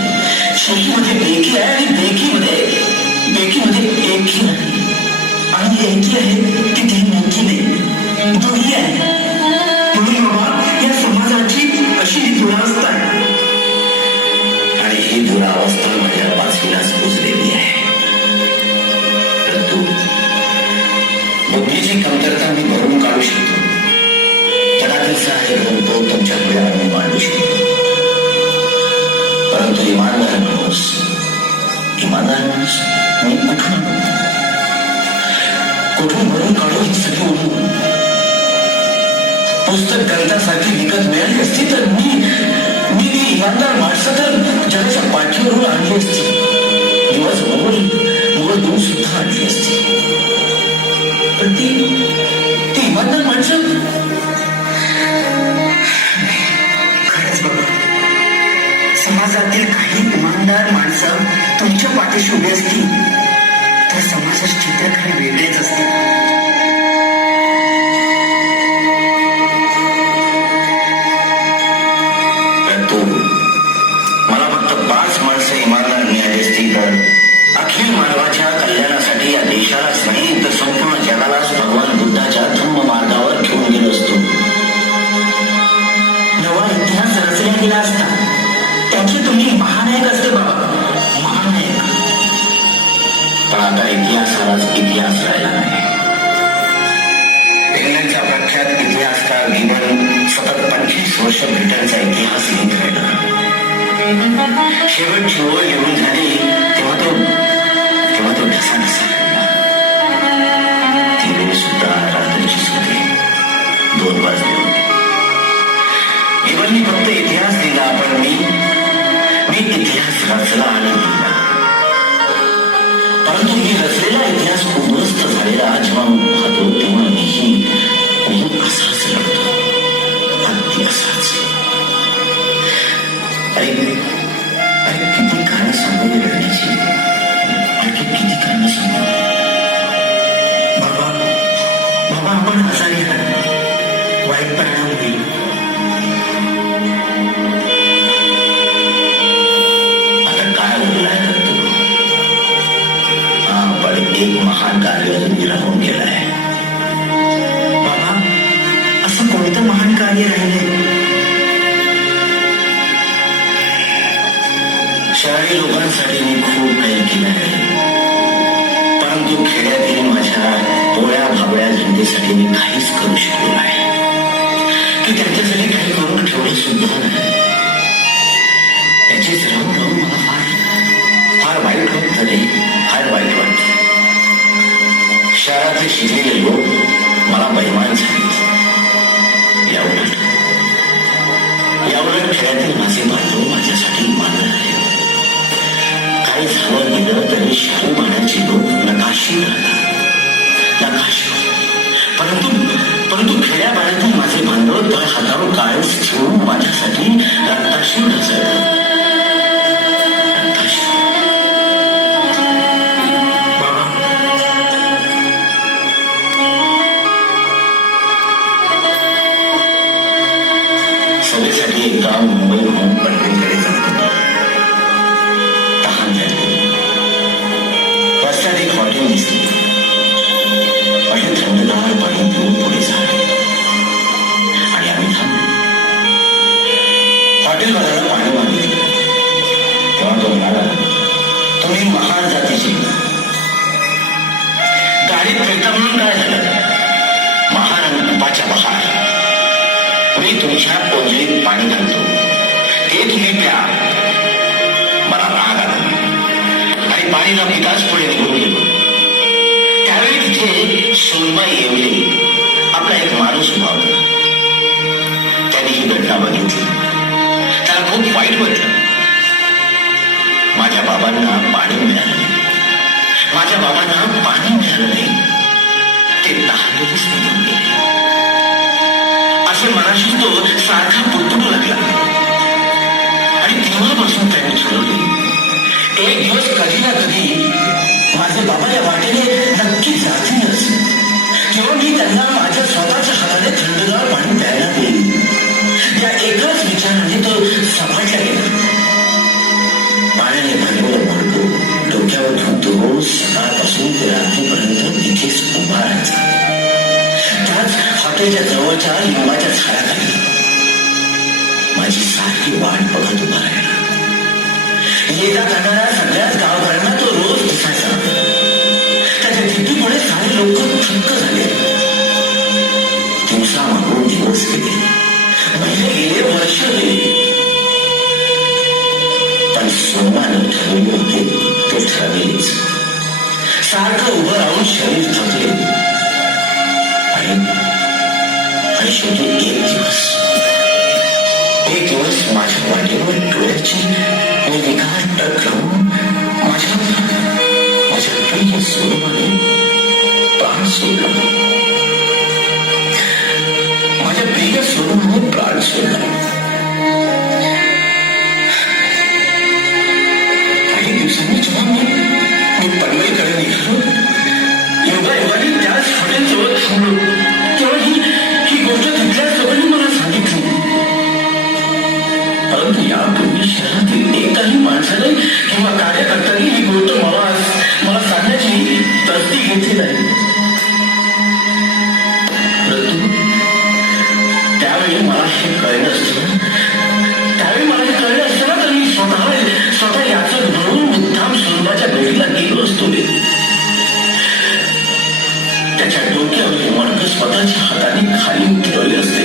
शेतीमध्ये बेकी आहे आणि बेकीमध्ये एकही नाही. आणि एकी आहे की ती नक्की नाही, दोन्ही आहे. म्हणून बाबा या समाजाची अशी ही दुरावस्था आहे. आणि ही दुरावस्था माझ्या पाचवीलाच पोचलेली आहे. परंतु बुद्धीची कमतरता मी भरून काढू शकतो. जगातील आहे तो तुमच्या पुढे आणून मांडू शकतो. परंतु इमानदार माणूस मी कुठून भरून काढू ही सगळी ओढून पुस्तक ग्रंथासारखी विकत मिळाली असती तर मी ती इमानदार माणसं तर जगाच्या पाठीवरून आणली असती. दिवस मोल देऊन सुद्धा आणली असती. पण ती इमानदार माणसं खरंच बाबा, समाजातील काही इमानदार माणसं तुमच्या पाठीशी उभी असतील तर समाजाचे चित्र काही वेगळेच असते. मला फक्त 5 माणसं इमानदार मिळाली असती तर अखिल मानवाच्या कल्याणासाठी या देशालाच नाही तर संपूर्ण जगालाच भगवान बुद्धाच्या धम्म मार्गावर घेऊन गेलो असतो. नवा इतिहास रचला गेला असता. त्याचे तुम्ही महानायक असते बाबा, महानायक. पण आता इतिहासालाच इतिहास राहिला नाही. इंग्लंडचा प्रख्यात इतिहासकार गिबन सतत 25 वर्ष ब्रिटनचा इतिहास लिहित राहिला. शेवटची ओळ लिहून झाली तेव्हा तो ढसा राहिला. ती वेळ सुद्धा रात्रीचीच होती. 2 वाजले होते. गिबननी फक्त इतिहास दिला, पण मी इतिहास रचला आणि लिहिला. परंतु मी रचलेला इतिहास उद्ध्वस्त झालेला जेव्हा पाहतो तेव्हा मी असाच लढतो. अगदी असाच. अरे किती कारण सांगू लढण्याची, किती कारण सांगू. बाबा आपण आजारी आहात, वाईट परिणाम होईल. आता काय उरलाय तू? पण एक महान कार्य अजून राहून गेलाय. बाबा असं कोणतं महान कार्य राहिले? शहरी लोकांसाठी मी खूप काही केलं आहे, परंतु खेड्यातील माझ्या पोळ्या भाबड्या जनतेसाठी मी काहीच करू शकलो नाही. की त्यांच्यासाठी काही करून ठेवलं सुद्धा नाही. याचीच राहून मला फार वाईट होत नाही, फार वाईट वाटत. शहरातले शिकलेले लोक मला बैमान झाले. याउलट खेड्यातील माझे बांधव माझ्यासाठी इमानदार आहे. काही झालं गेलं तरी शहरी भाड्याचे लोक नकाशी राहतात, नकाशी. परंतु खेड्या भाड्यातील माझे बांधव तळ हातावर काळीच ठेवून माझ्यासाठी रक्ताशी ढसळतात. सभेसाठी एक गाव मुंबईहून पनवेलकडे जातो. तहान झाली. म्हणून काय झालं? महारंगाच्या बहार मी तुमच्या पोंजळीत पाणी घालतो, ते तुम्ही प्या. मला राग आला आणि पाणी न पिताच पुढे निघून गेलो. त्यावेळी तिथे सोनबाई येवले आपला एक माणूस उभा होता. त्याने ही घटना बघितली. त्याला खूप वाईट वाटलं. माझ्या बाबांना पाणी मिळालं नाही, माझ्या बाबांना पाणी मिळालं नाही, ते तहानेच निघून गेले. असे मनाशी तो सारखा पुटपुटू लागला. आणि तेव्हापासून त्याने ठरवले, एक दिवस कधी ना कधी माझे बाबा या वाटेने नक्की जातीलच, किंवा मी त्यांना माझ्या स्वतःच्या हाताने थंडगार पाणी प्यायला देईल. या एकाच विचाराने तो सपाटला गेला. पाण्याने भरलेलं मडकं डोक्यावर धुतो सकाळपासून ते रात्रीपर्यंत तिथेच उभा राहायचा. त्याच हॉटेलच्या जवळच्या लिंबाच्या झाडाखाली माझी सारखी वाट बघत उभा राहिला. येता जाणाऱ्या सगळ्याच गावकऱ्यांना तो रोज दिसायचा. त्याच्या जिद्दीमुळे सारे लोक थक्क झाले. दिवसा मागून दिवस गेले, महिने गेले, वर्ष गेले, पण सोमाने ठरवले होते ते ठरवेच. सारखं उभं राहून शरीर थकले. आणि शेवटी एक दिवस माझ्या वाटेवर डोळ्याची निगार टकरावून माझ्या प्रिय सोमाने प्राण सोडला. माझ्या प्रिय सोमाने प्राण सोडला. काही दिवसांनी जेव्हा मी पनवेलकडे निघालो, योगायोगाने त्याच हॉटेलजवळ थांबलो, तेव्हा ही गोष्ट तिथल्या लोकांनी मला सांगितली. परंतु यापूर्वी शहरातील एकाही माणसाने किंवा कार्यकर्त्यांनी ही गोष्ट मला सांगण्याची तसदी घेतली नाही. परंतु त्यावेळी मला हे कळलं असतं, तर मी स्वतः याचं म्हणून मुद्दाम सोनबाच्या भेटीला गेलो असतो. त्याच्या डोक्यावर मडकं स्वतःच्या हाताने खाली उतरवले असते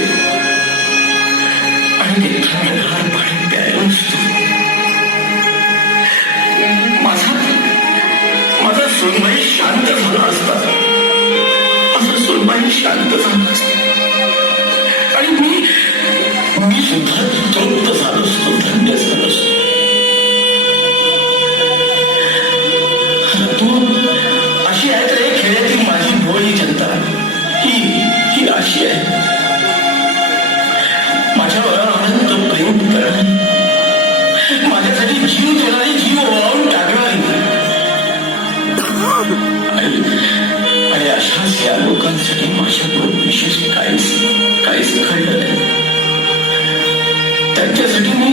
आणि ते थंडगार पाणी प्यायलो असतो. माझा सोनबाई शांत झाला असता, माझा सोनबाई शांत झाला असता आणि मी सुद्धा तृप्त झालो असतो, धन्य झालो असतो. तू अशी आहे रे खेड्यातील माझी भोळी जनता, ही अशी आहे. माझ्यावर अनंत प्रेम करणारी, माझ्यासाठी जीव देणारी, जीव ओळावून टाकणारी. आणि अशाच या लोकांसाठी माझ्याकडून विशेष काहीच घडलं नाही. त्यांच्यासाठी मी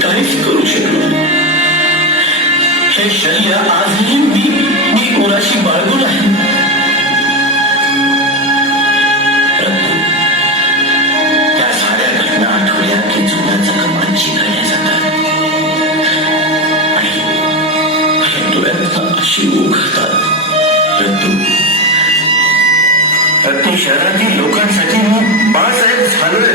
काहीच करू शकलो. हे शरीर आजही मी कोणाशी बाळगून आहे. या साऱ्या घटना आठवल्या की जुन्या जखमांची घड्या जातात आणि डोळ्यात अशी उघडतात. परंतु शहरातील लोकांसाठी मी बाळासाहेब झालोय.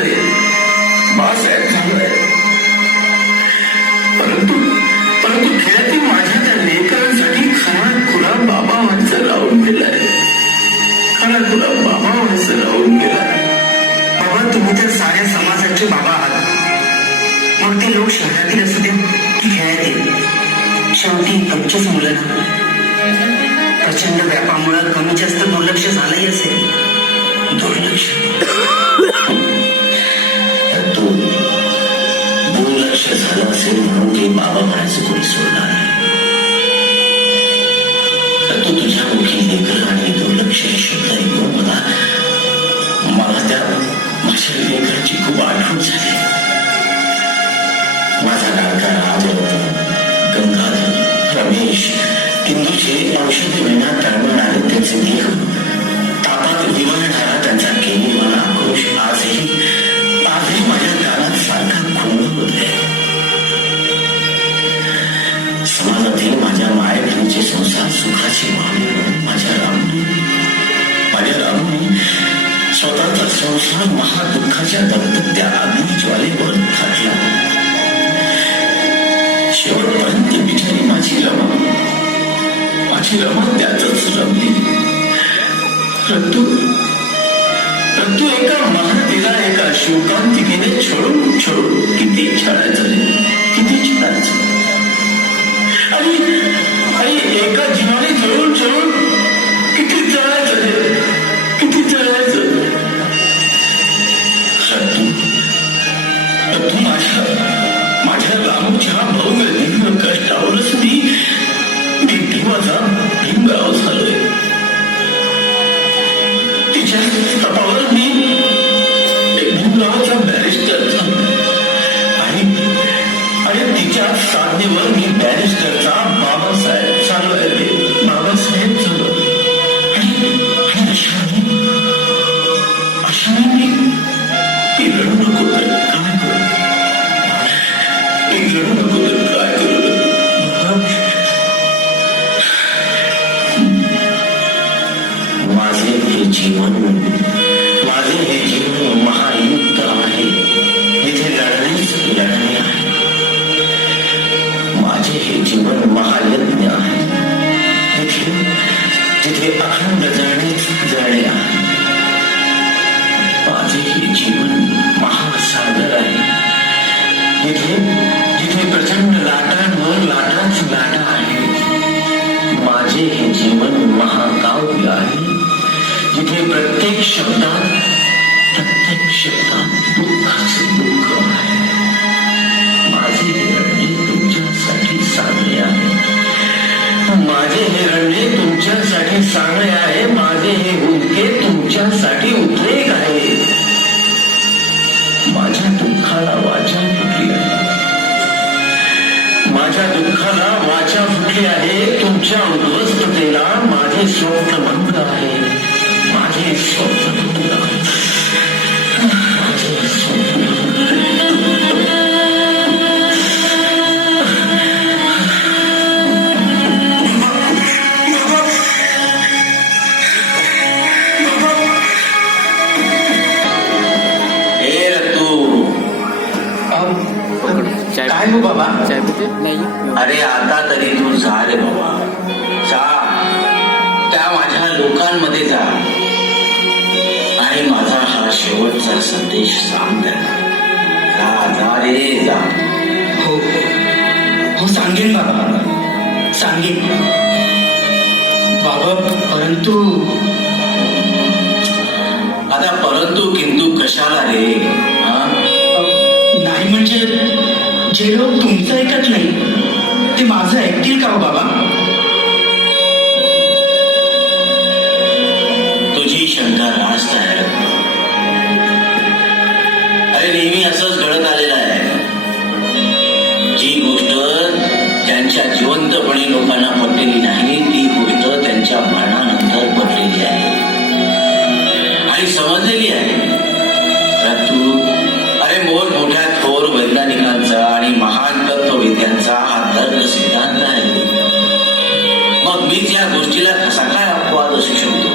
परंतु खेड्यातील माझ्या त्या लेकरांसाठी खरा खुला बाबा व्हायचं राहून गेलाय. बाबा, तुम्ही तर साऱ्या समाजाचे बाबा आहात. मग ते लोक शहरातील असू द्या की खेड्यातील, शेवटी कच्चीच मुलं ना. प्रचंड व्यापामुळे कमी जास्त दुर्लक्ष झालंही असेल. दुर्लक्ष झालं असेल म्हणून ते बाबा म्हणायचं कोणी सोडणार नाही. तर तू तुझ्या मुखी लेकर आणि दुर्लक्ष हे शब्द ऐकून मला त्या माझ्या लेकराची खूप आठवण झाली. माझा लाडका राज, गंगाधर, रमेश, इंदूचे औषधी विना तळमळणारे त्याचे देह, तापात विवळणारा त्यांचा केविलवाणा आक्रोश आजही माझ्या कानात सारखा घुमत आहे. समाजातील माझ्या मायेबहिणीचे संसार सुखाची व्हावे म्हणून माझ्या रामने संसार महादुःखाच्या दगदगत्या अग्निज्वालेवर थाटला. शेवटपर्यंत बिचारी माझी रमा त्यातच रमली. रंतू एका महादेला एका शोकांतिकेने छळून किती छळायचं आणि एका जीवाने जळून किती जळायचं रंतू माझ्या रामूच्या भव्य दिव्य कष्टावरच मी भीमाचा भीमराव झालोय. तिच्या तपावर मी भीमरावाचा बॅरिस्टर झालो आणि तिच्या साधनेवर मी बॅरिस्टरचा बाबासाहेब झालोय. बाबासाहेब झालो आणि अशाने मी रडू नको तर काय करू. माझे हे जीवन महायुद्ध आहे. इथे लढणे आहे. माझे हे जीवन महायज्ञ आहे. जिथे अखंड जळणे आहे. माझे हे जीवन महासागर आहे. जिथे प्रचंड लाटांवर लाटाच लाटा आहे. माझे हे जीवन महाकाव्य आहे. जिथे प्रत्येक शब्दात दुःखाचे दुःख आहे. माझे हे रडणे तुमच्यासाठी सांगणे आहे. माझे हे रडणे तुमच्यासाठी सांगणे आहे. माझे हे हुंदके तुमच्यासाठी उद्रेक आहे. माझ्या दुःखाला वाचा फुटली आहे. तुमच्या उद्ध्वस्ततेला माझे स्वप्न भंग आहे. माझे स्वप्न भंग आहे. काय हो बाबा? अरे आता तरी तू जा रे बाबा, जा त्या माझ्या लोकांमध्ये जा आणि माझा हा शेवटचा संदेश सांग त्यांना. जा रे जा. हो सांगेन बाबा, सांगेन बाबा. परंतु आता परंतु किंतु कशाला रे? नाही म्हणजे जे लोक तुमचं ऐकत नाही ते माझं ऐकतील का हो बाबा? तुझी शंका रास्त आहे. अरे नेहमी असंच घडत आलेलं आहे. जी गोष्ट त्यांच्या जिवंतपणे लोकांना पटलेली नाही ती गोष्ट त्यांच्या मरणानंतर पटलेली आहे आणि समजलेली आहे. अरे मोठमोठ्या थोर वैज्ञानिकांचा आणि महान तत्ववेद्यांचा हा तर्क सिद्धांत आहे. मग मी त्या गोष्टीला कसा काय अपवाद असू शकतो?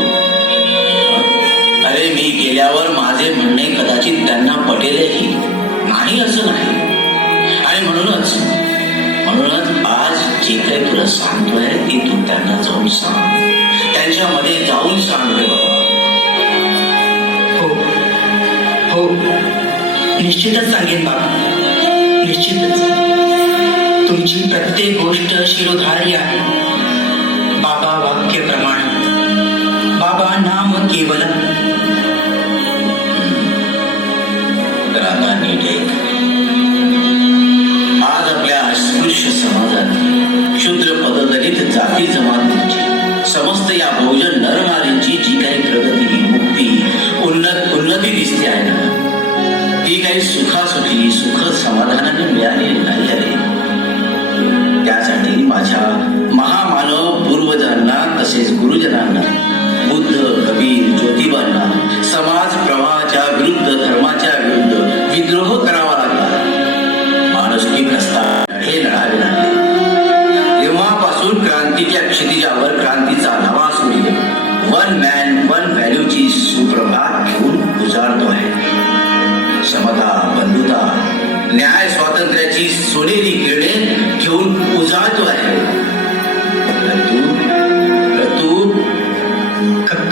अरे मी गेल्यावर माझे म्हणणे कदाचित त्यांना पटेलही नाही असं नाही. आणि म्हणूनच आज जे काही तुला सांगतोय ती तू त्यांना जाऊन सांग. त्यांच्यामध्ये जाऊन सांग रे बाबा. हो निश्चितच सांगेन बाबा, निश्चितच. तुमची प्रत्येक गोष्ट शिरोधार्य आहे. बाबा वाक्य प्रमाण, बाबा नाम केवल. तर आता नीट ऐक. आज आपल्या अस्पृश्य समाजात शूद्र पददलित जाती जमातींची समस्त या बहुजन नरनारींची जी काही प्रगती, मुक्ती, उन्नती दिसते आहे ना, ती काही सुखासुखी सुख समाधानाने मिळालेली नाही आहे. त्यासाठी माझ्या महामानव पूर्वजांना तसेच गुरुजनांना, बुद्ध, कबीर, ज्योतिबांना समाज प्रवाहाच्या विरुद्ध, धर्माच्या विरुद्ध विद्रोह करावा लागला. माणुसकी प्रस्ताव हे लढावे लागले. तेव्हापासून क्रांतीच्या क्षितिजावर क्रांतीचा नवा सूर्य वन मॅन वन व्हॅल्यूची सुप्रभात घेऊन गुजारतो आहे. समता, बंधुता, न्याय, स्वातंत्र्याची सोनेरी किरणे घेऊन उजाळतो आहे. तू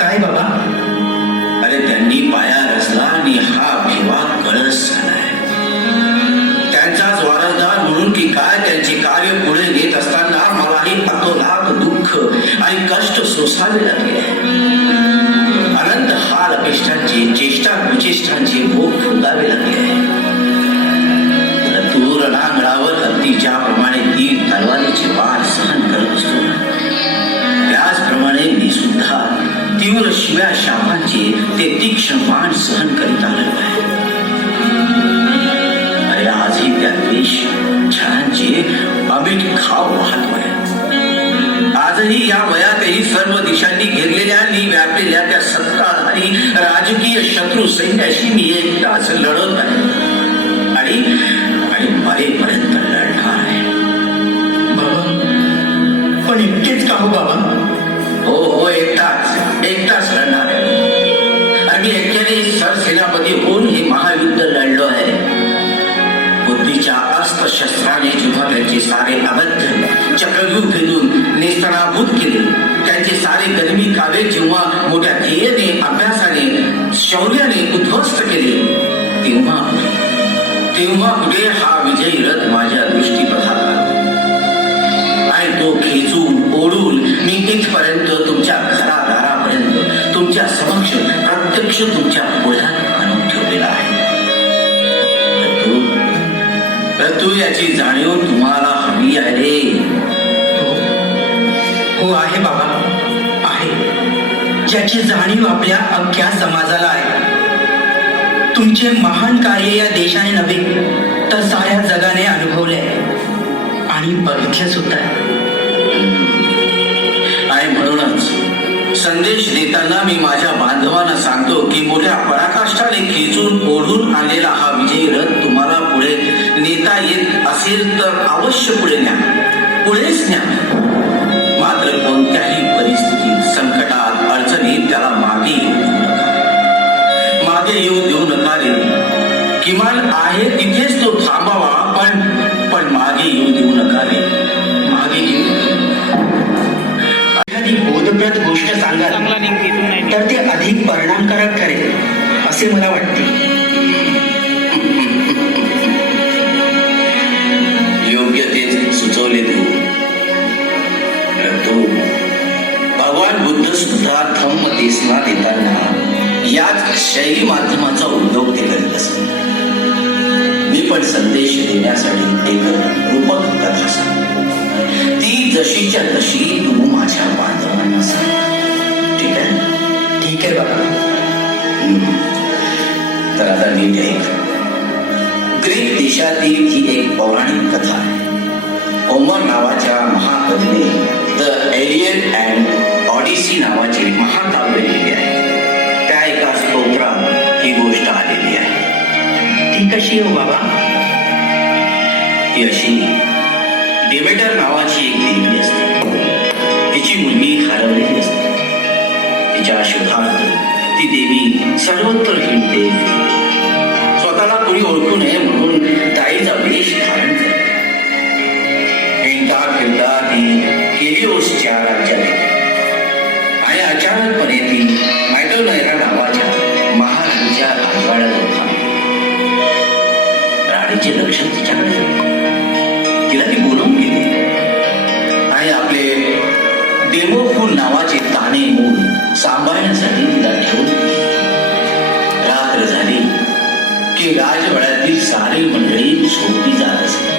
काय बाबा? अरे त्यांनी पाया रचला आणि हा भिवा कळस झालाय. त्यांचाच वारसदार म्हणून की काय त्यांचे कार्य पुढे नेत असताना मलाही अतोनात दुःख आणि कष्ट सोसावे लागले. अनंत हाल अपेष्टांचे, चेष्टा कुचेष्टांचे भोग भोगावे लागले. तू रणांगणावर हत्ती ज्याप्रमाणे ती तलवारीचे बाण सहन करत असतो, त्याचप्रमाणे मी सुद्धा तीव्र शिव्या शापांचे ते तीक्ष्ण बाण सहन करीत आलेलो आहे. अरे आजही त्या द्वेष छळांचे अमीठ खाव वाहतोय. आजही या वयातही सर्व दिशांनी घेरलेल्या आणि व्यापलेल्या त्या सत्ताधारी राजकीय शत्रू सैन्याशी मी एकटाच लढत आहे आणि मरेपर्यंत लढणार आहे. बाबा, पण इतकेच का हो बाबा? हो एकटाच लढणार आहे. आणि मी एकट्याने सरसेनापती होऊन हे महायुद्ध लढलो आहे. बुद्धीच्या अस्त्रशस्त्राने जेव्हा त्यांचे सारे अबद्ध चक्रव्यूह भेदून नेस्तनाभूत केले, त्यांचे सारे कलमी काव्य जेव्हा मोठ्या ध्येयाने, अभ्यासाने, शौर्याने उद्ध्वस्त केले, तेव्हा कुठे हा विजयी रथ माझ्या दृष्टीपथात आला आणि तो खेचून ओढून मी इथपर्यंत तुमच्या घरादारापर्यंत तुमच्या समक्ष प्रत्यक्ष तुमच्या पुढ्यात आणून ठेवलेला आहे. तू याची जाणीव तुम्हाला हवी आहे रे. हो आहे बाबा, आहे. ज्याची जाणीव आपल्या अख्ख्या समाजाला आहे. तुमचे महान कार्य या देशाने नव्हे तर साऱ्या जगाने अनुभवले आणि बघितले सुद्धा. आणि म्हणूनच संदेश देताना मी माझ्या बांधवांना सांगतो की मोठ्या पराकाष्ठाने खेचून ओढून आणलेला हा विजयी रथ तुम्हाला पुढे नेता येत असेल तर अवश्य पुढे न्या, पुढेच न्या. मात्र कोणत्याही परिस्थितीत, संकटात, अडचणीत त्याला मागे येऊ देऊ नका रे. किमान आहे तिथेच तो थांबावा, पण मागे येऊ देऊ नका रे. मागे येऊ. एखादी बोधप्रद गोष्ट सांगाल तर ते अधिक परिणामकारक ठरेल असे मला वाटते. योग्य तेच सुचवले तू. भगवान बुद्ध सुद्धा धम्म देशना देताना याच शैली माध्यमाचा उपयोग ते करीत असत. मी पण संदेश देण्यासाठी एक रूपक कथा सांग. ती जशीच्या तशी तू माझ्या बांधवांना सांग. ठीक आहे? ठीक आहे बाबा. तर आता नीट ऐक. ग्रीक देशातील ही एक पौराणिक कथा आहे. होमर नावाच्या महाकवीने द एलियड अँड ऑडिसी नावाचे महाकाव्य लिहिले आहे. त्या एका स्तोत्रात ही गोष्ट आलेली आहे. ती कशी हो बाबा? ती अशी. डेमेटर नावाची एक देवी असते. तिची मुलगी हरवलेली असते. तिच्या शोधात ती देवी सर्वत्र हिंडते. स्वतःला कोणी ओळखू नये म्हणून ताईचा वेश धारण करते. हिंडता ती केलिओसच्या राज्यात येते आणि अचानकपणे ती मायटोनैरा नावाच्या महाराणीच्या राजवाड्यावर थांबते. राणीचे लक्ष तिच्याकडे जाते. तिला ती बोलावून घेते आणि आपले डेमोफूल नावाचे ताणे मूल सांभाळण्यासाठी तिला ठेवून देते. रात्र झाली की राजवाड्यातील सारी मंडळी झोपी जात असते.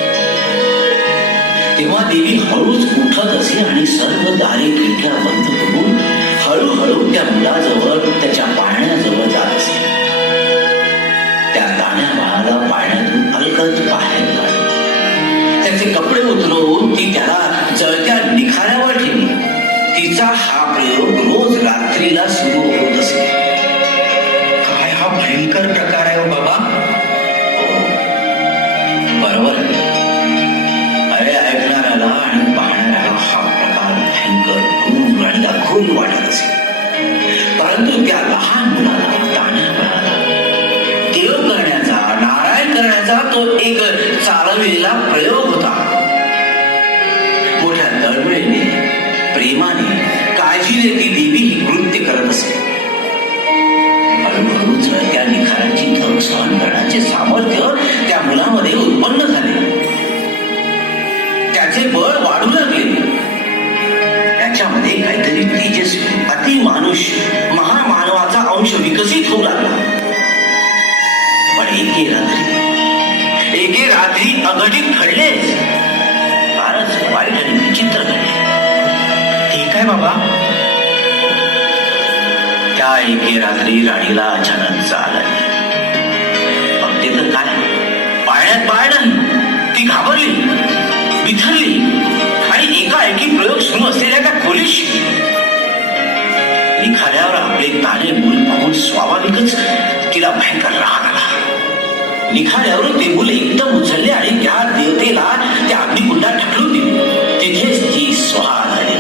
तेव्हा देवी हळूच उठत असे आणि सर्व दारे खिडक्या बंद करून हळूहळू त्या मुलाजवळ, त्याच्या पाळण्याजवळ जात असे. त्या ताण्या बाळाला पाळण्यातून अलगद बाहेर काढली. त्याचे कपडे उतरवून ती त्याला जळत्या निखाऱ्यावर ठेवली. तिचा हा प्रयोग रोज रात्रीला सुरू होत असे. काय हा भयंकर प्रकार आहे हो बाबा? बरोबर आहे. अरे ऐकणाऱ्याला आणि पाहणाऱ्याला हा प्रकार भयंकर, क्रूर आणि दाखवून वाटत असे. परंतु त्या लहान मुलाला, ताण्या बाळाला देव करण्याचा, करण्याचा तो एक चालविलेला प्रयोग होता. मोठ्या तळमळीने, प्रेमाने, काळजीने ती देवी ही कृत्य करत असे. हळूहळू जळत्या निखाराची धग सहन करण्याचे सामर्थ्य त्या मुलामध्ये उत्पन्न झाले. त्याचे बळ वाढू लागले. त्याच्यामध्ये काहीतरी तेजस्वी, अतिमानुष, महामानवाचा अंश विकसित होऊ लागला. पण एके रात्री अघटित घडलेच. फारच वाईट आणि विचित्र घडले. ठीक आहे बाबा. त्या एके रात्री राणीला अचानक जाग आली. बघते तर काय, पाळण्यात बाळ नाही. ती घाबरली, बिथरली आणि एकाएकी प्रयोग सुरू असलेल्या त्या खोलीत शिरली. निखाऱ्यावर आपले ताने मूल पाहून स्वाभाविकच तिला भयंकर राग आला. निखाऱ्यावरून ते मूल एकदम उचलले आणि त्या देवतेला त्या अग्निकुंडात ढकलून दिले. तिथेच ती स्वाहा झाली.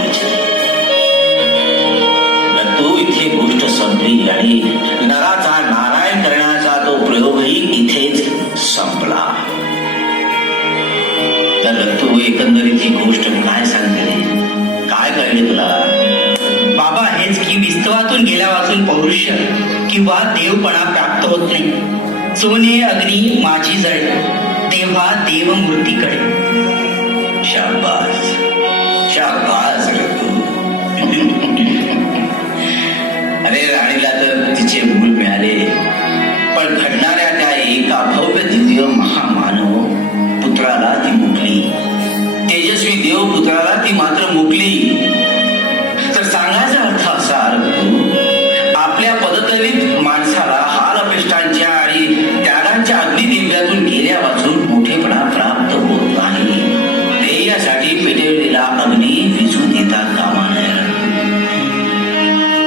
तो इथे गोष्ट संपली आणि नराचा नारायण करण्याचा तो प्रयोगही इथेच संपला. तर तू एकंदरीत ही गोष्ट काय सांगते, काय कळले तुला? बाबा हेच की विस्तवातून गेल्यापासून पौरुष्य किंवा देवपणा प्राप्त होत नाही. सोने अग्नी माझी जळे, तेव्हा देव मूर्तीकडे. शाबास, शाबास रघु. अरे राणीला तर तिचे मूल मिळाले, पण घडणाऱ्या त्या एका भव्य दिव्य महामानव पुत्राला ती मुकली. तेजस्वी देव पुत्राला ती मात्र मुकली. तर सांगायचा अर्थ असा, आपल्या पदतलीत माणसाला हाल अपेष्टांच्या आणि त्यागांच्या अग्निदिव्यातून गेल्यापासून मोठेपणा प्राप्त होत नाही. ध्येयासाठी पेटवलेला अग्नी विझू देता कामा नये.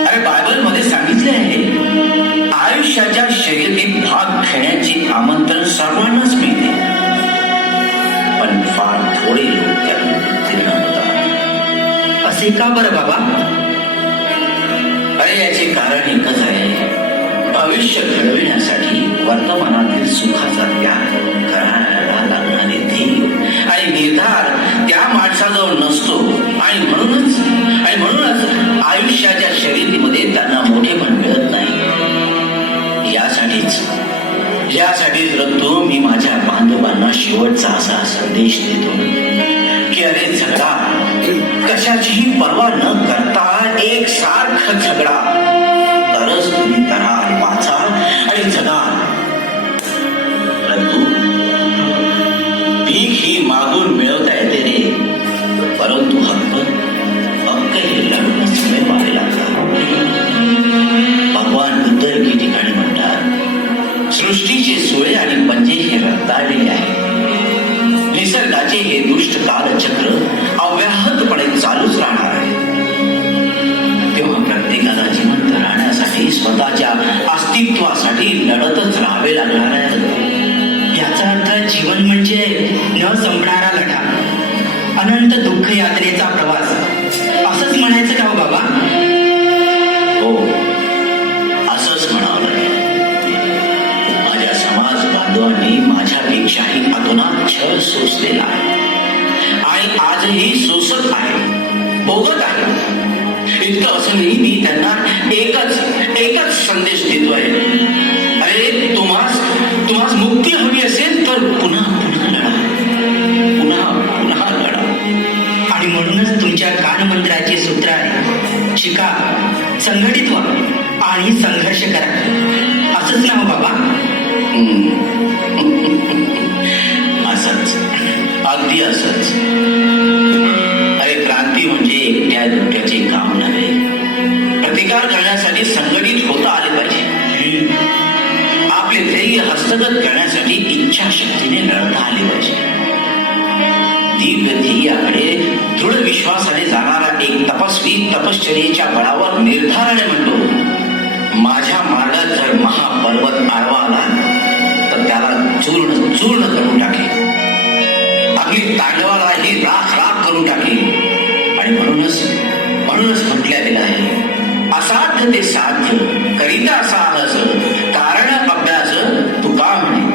अरे बायबल मध्ये सांगितले आहे, आयुष्याच्या शर्यतीत भाग घेण्याचे आमंत्रण सर्वांनाच मिळते, पण फार थोडे लोक त्यातून उत्तीर्ण होतात. असे का बरं बाबा? अरे याचे कारण एकच आहे. भविष्य घडविण्यासाठी वर्तमानातील सुखाचा त्याग करायला लागणारे ध्येय आणि निर्धार त्या माणसाजवळ नसतो. आणि म्हणूनच आयुष्याच्या शर्यतीमध्ये त्यांना मोठेपण मिळत नाही. यासाठीच रक्तो मी माझ्या बांधवांना शेवटचा असा संदेश देतो की अरे झगडा, कशाचीही पर्वा न करता एक सारखं झगडा, तरच तुम्ही कराल, वाचा आणि जगाल. परंतु भीक ही मागून मिळवता येते रे, परंतु हक्क हे लढूनच मिळवावे लागतात. भगवान बुद्ध एके ठिकाणी म्हणतात, सृष्टीचे सुळे आणि पंजे हे रक्ताळलेले आहे. निसर्गाचे हे दुष्ट कालचक्र अव्याहतपणे चालूच राहणार आहे. तेव्हा प्रत्येकाला जिवंत राहण्यासाठी, स्वतःच्या अस्तित्वासाठी लढतच राहावे लागणार आहे. याचा अर्थ जीवन म्हणजे न संपणारा लढा, अनंत दुःख यात्रेचा प्रवास, असंच म्हणायचं का हो बाबा? हो, असंच म्हणावं लागेल. माझ्या समाज बांधवांनी माझ्यापेक्षाही अतोनात छळ सोसलेला आहे आणि आजही सोसत आहे, भोगत आहे. इतकं असूनही मी त्यांना एकच संदेश देतोय, अरे तुम्हास मुक्ती हवी असेल तर पुन्हा लढा, पुन्हा लढा. आणि म्हणूनच तुमच्या कानमंत्राचे सूत्र आहे, शिका, संघटित व्हा आणि संघर्ष करा. असंच ना हो बाबा? असंच, अगदी असंच. अरे क्रांती म्हणजे एकट्या दुट्याचे काम नव्हे. प्रतिकार करण्यासाठी संघटित होता आले पाहिजे. आपले ध्येय हस्तगत करण्यासाठी इच्छाशक्तीने लढता आले पाहिजे. दिव्य ध्येयाकडे दृढ विश्वासाने जाणारा एक तपस्वी तपश्चर्येच्या बळावर निर्धाराने म्हणतो, माझ्या मार्गात जर महापर्वत आडवा आला तर त्याला चूर्ण करून टाकेल, अगदी तांडवालाही राख करून टाकेल. आणि म्हणूनच म्हटल्या गेलं आहे, असाध्य ते साध्य करिता साहस, कारण अभ्यास तुका म्हणे.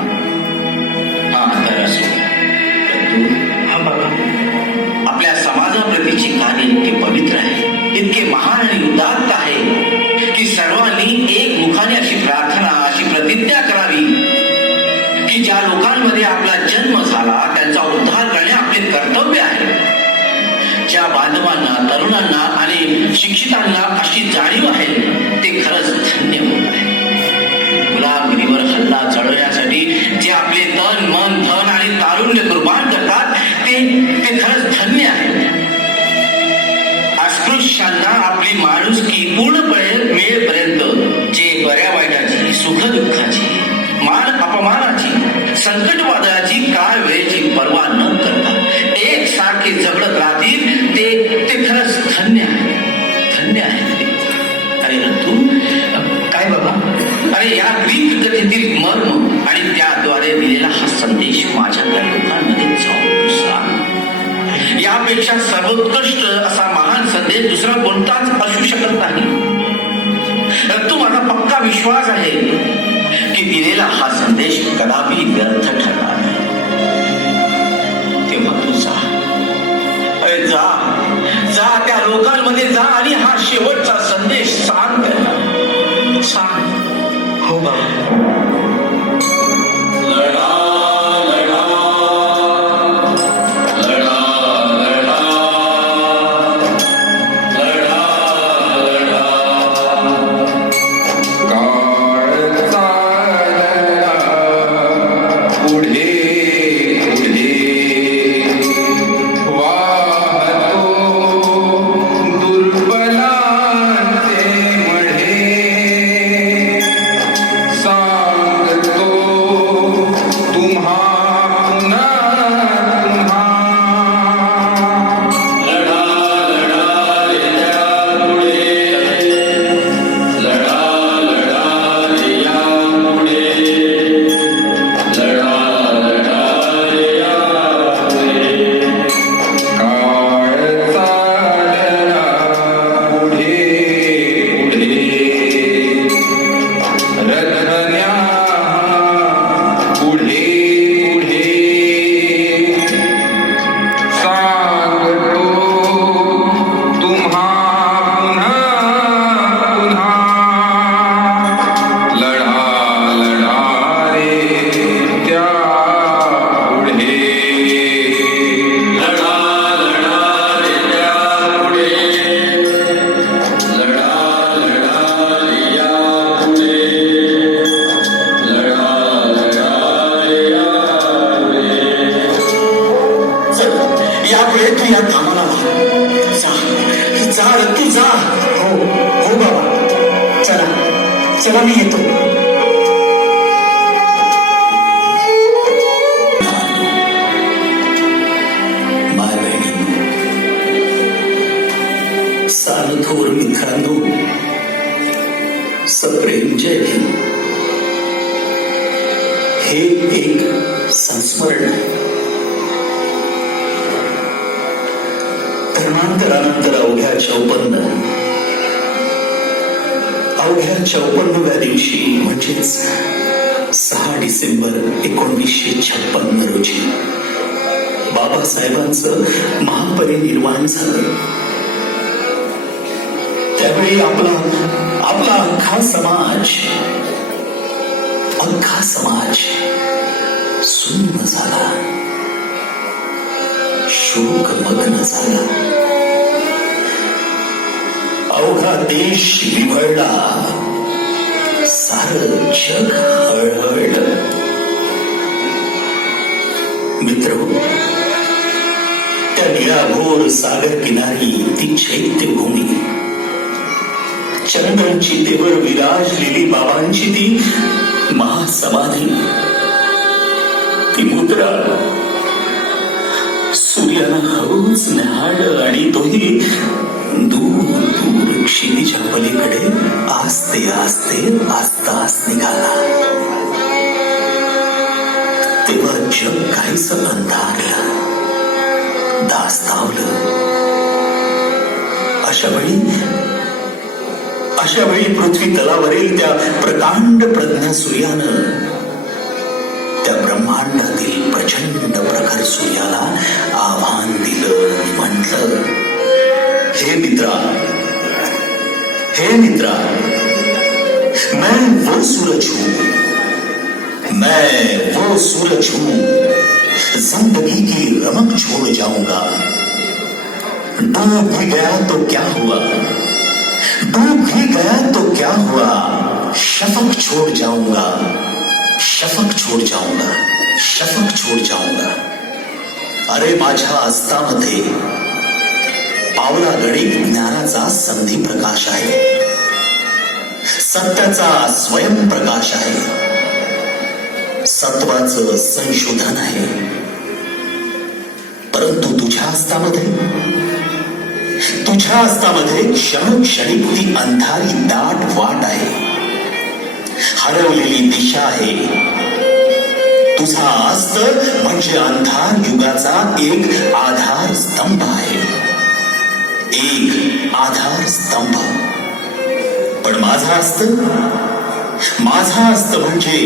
इतके महान आणि उदात्त आहे की सर्वांनी एक मुखाने अशी प्रार्थना, अशी प्रतिज्ञा करावी की ज्या लोकांमध्ये आपला जन्म झाला त्यांचा उद्धार करणे आपले कर्तव्य आहे. ज्या बांधवांना, तरुणांना आणि शिक्षितांना अशी जाणीव आहे ते खरंच धन्य होत आहे. गुलामगिरीवर हल्ला चढवण्यासाठी जे आपले तन, मन, धन आणि तारुण्य कुर्बान करतात ते खरंच धन्य आहे. अस्पृश्यांना आपली माणुसकी पूर्णपणे मिळेपर्यंत जे बऱ्या वाईटाची, सुखदुःखाची, मान अपमानाची, संकट वादळाची, काळ वेळेची पर्वा न करता एक सारखे जगडत राहतील ते खरंच धन्य आहे. धन्य आहे. अरे तू काय बाबा, अरे या ग्रीक कथेतील मर्म आणि त्याद्वारे दिलेला हा संदेश माझ्या लोकांमध्ये जाऊन सांग. यापेक्षा सर्वोत्कृष्ट असा महान संदेश दुसरा कोणताच असू शकत नाही. तू माझा पक्का विश्वास आहे की दिलेला हा संदेश कदापि व्यर्थ ठरणार नाही. तेव्हा तू जा, अरे जा जा, त्या लोकांमध्ये जा आणि हा शेवटचा संदेश सांग त्यांना, सांग. हो बाबा. लढा लढा लढा लढा लढा लढा. काळ चालला पुढे पुढे वाहतो दुर्बलांचे मढे. सांगतो तुम्हा पुन्हा पुन्हा. लढा लढा रे या पुढे, लढा लढा रे या पुढे, लढा लढा रे या पुढे. काळ चालला पुढे पुढे रथण्या पुढे पुढे. सांगतो तुम्हा पुन्हा पुन्हा. लढा लढा रे त्या पुढे. लढा लढा रे या पुढे, लढा लढा रे या पुढे, लढा लढा रे या पुढे. यापुढे तू या थांबाला जा, जा रे तू जा. हो हो बाबा, चला चला मी येतो. माय बहिणींनो, सालथोर मित्रांनो, सप्रेम जय भीम. हे एक संस्मरण आहे. धर्मांतरानंतर अवघ्या 54व्या दिवशी म्हणजेच 6 डिसेंबर 1956 रोजी बाबासाहेबांचं महापरिनिर्वाण झालं. त्यावेळी आपला अख्खा समाज सुन्न झाला, शोकमग्न झाला. अवघा देश विव्हळला, सारं जग हळहळलं. मित्रहो, त्या निळाभोर सागर किनारी ती चैत्यभूमी, चंद्र चितेवर विराजलेली बाबांची ती महासमाधी, ती मुद्रा, सूर्यानं हळूच न्याहाळलं आणि तोही दूर दूर क्षितिजा पलीकडे आस्ते आस्ते आस्तास निघाला. तेव्हा जग काहीच अंधारलं, दास्तावलं. अशा वेळी पृथ्वी तलावरील त्या प्रकांड प्रज्ञा सूर्यानं त्या ब्रह्मांडातील प्रचंड प्रखर सूर्याला आव्हान दिलं, म्हटलं, हे मित्रा, हे मित्रा, मैं वो सूरज हूं, मैं वो सूरज हूं, जिंदगी की रमक छोड़ जाऊंगा। डूब भी गया तो क्या हुआ, डूब भी गया तो क्या हुआ, शफक छोड़ जाऊंगा, शफक छोड़ जाऊंगा, शफक छोड़ जाऊंगा। अरे माझ्या अस्तामध्ये पावला गणित ज्ञानाचा संधी प्रकाश आहे, सत्याचा स्वयंप्रकाश आहे, सत्वाचं संशोधन आहे। परंतु तुझ्या हस्तामध्ये क्षणोक्षणी ती अंधारी दाट वाट आहे, हरवलेली दिशा आहे। तुझा हस्त म्हणजे अंधार युगाचा एक आधार स्तंभ आहे, एक आधार स्तंभ। पण माझा हस्त म्हणजे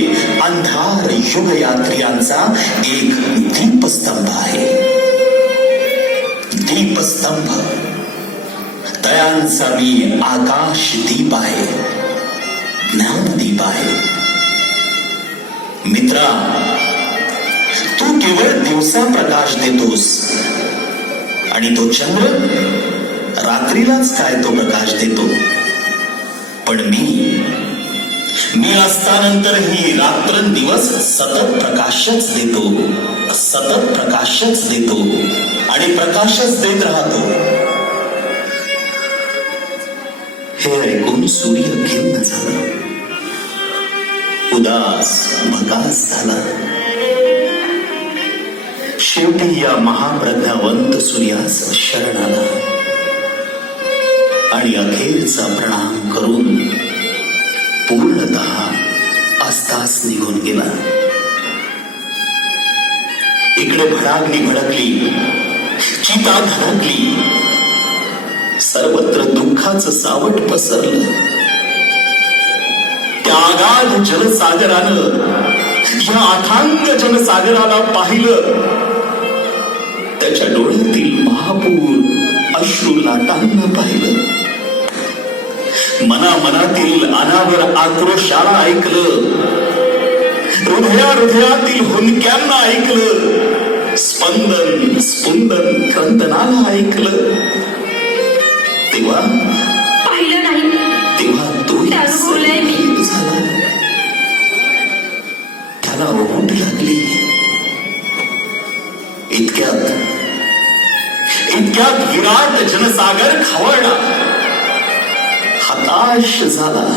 अंधार युग यात्रियांचा एक दीपस्तंभ आहे, दीपस्तंभ। तयांचा मी आकाश दीप आहे, ज्ञानदीप आहे। मित्रा, तू केवळ दिवसा प्रकाश देतोस आणि तो चंद्र रात्रीलाच काय तो प्रकाश देतो, पण मी असतानंतरही रात्रंदिवस सतत प्रकाशच देतो, सतत प्रकाशच देतो आणि प्रकाशच देत राहतो। हे ऐकून सूर्य खिन्न झाला, उदास भकास झाला। शेवटी या महाप्रज्ञावंत सूर्यास शरण आला आणि अखेरचा प्रणाम करून पूर्णतः अस्तास निघून गेला। इकडे भडाग्नी भडकली, चिता धडकली, सर्वत्र दुःखाचं सावट पसरलं। त्या अगाध जलसागरानं, या अथांग जनसागराला पाहिलं, त्याच्या डोळ्यातील महापूर अश्रू लाटांना पाहिलं, मनामनातील अनावर आक्रोशाला ऐकलं, हृदयातील हुंदक्यांना ऐकलं, स्पंदन स्पुंदन क्रंदनाला ऐकलं। तेव्हा पाहिलं नाही, तेव्हा तो अनुभवलंय मी। झाला, त्याला ओढ लागली। इतक्यात विराट जनसागर खवळला, हताश झाला।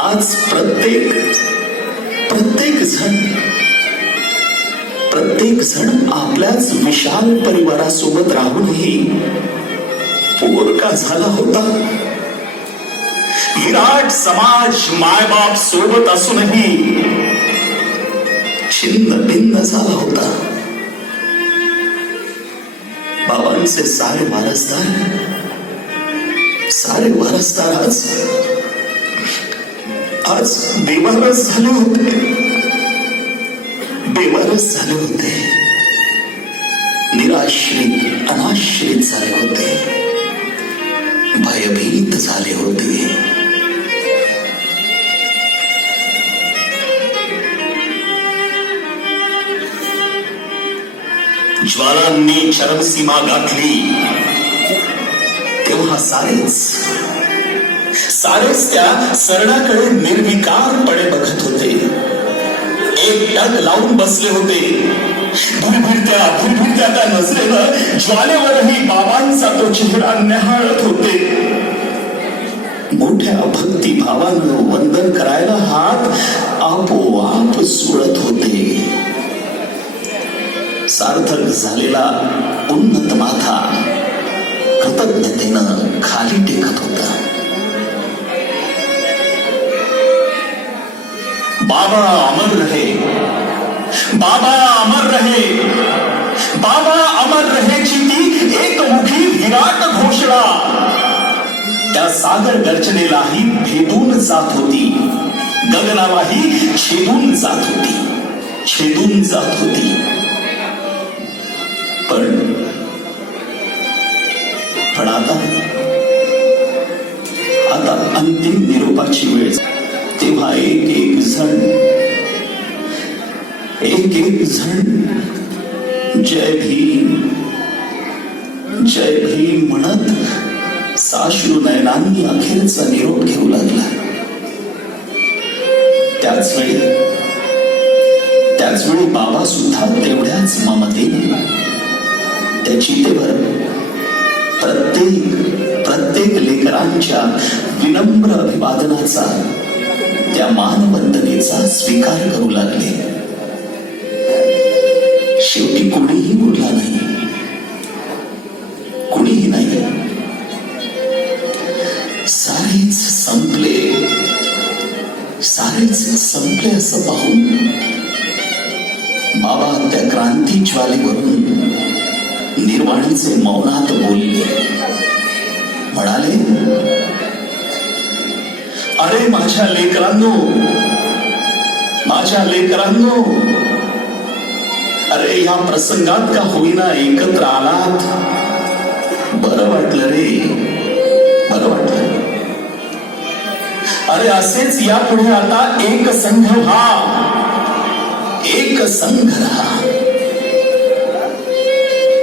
आज प्रत्येक जण आपल्याच विशाल परिवारासोबत राहूनही पोरका झाला होता। विराट समाज मायबाप सोबत असूनही छिन्न भिन्न झाला होता। बाबांचे सारे वारसदार आज बेवारस झाले होते, निराश्रित अनाश्रित झाले होते, भयभीत झाले होते। ज्वालांनी चरमसीमा गाठली तेव्हा सारेच त्या सरणाकडे निर्विकारपणे बघत होते, एक टक लावून बसले होते। भुरभुरत्या त्या नजरेनं ज्वालेवरही बाबांचा तो चेहरा न्याहाळत होते। मोठ्या भक्तिभावानं वंदन करायला हात आपोआप सोडत होते। सार्थक झालेला उन्नत माथा कृतज्ञतेनं खाली टेकत होता। बाबा अमर रहे, बाबा अमर रहे, बाबा अमर रहेची ती एकमुखी विराट घोषणा त्या सागर गर्जनेलाही भेदून जात होती, गगनालाही छेदून जात होती। पण संकटाची वेळ तेव्हा एक एक जण जय भीम म्हणत साश्रू नयनांनी अखेरचा निरोप घेऊ लागला. त्याचवेळी बाबा सुद्धा तेवढ्याच ममतेने त्या चितेवर प्रत्येक लेकरांच्या विनम्र अभिवादनाचा, त्या मानवंदनेचा स्वीकार करू लागले. शेवटी कोणीही बोलला नाही, कोणीही नाही. सारेच संपले असं पाहून बाबा त्या क्रांती ज्वालेवरून निर्वाणीचे मौनात बोलले. म्हणाले, अरे माझ्या लेकरांनो, अरे या प्रसंगात का होईना एकत्र आलात. बरं वाटलं रे, बरं वाटलं. अरे असेच यापुढे आता एक संघ राहा.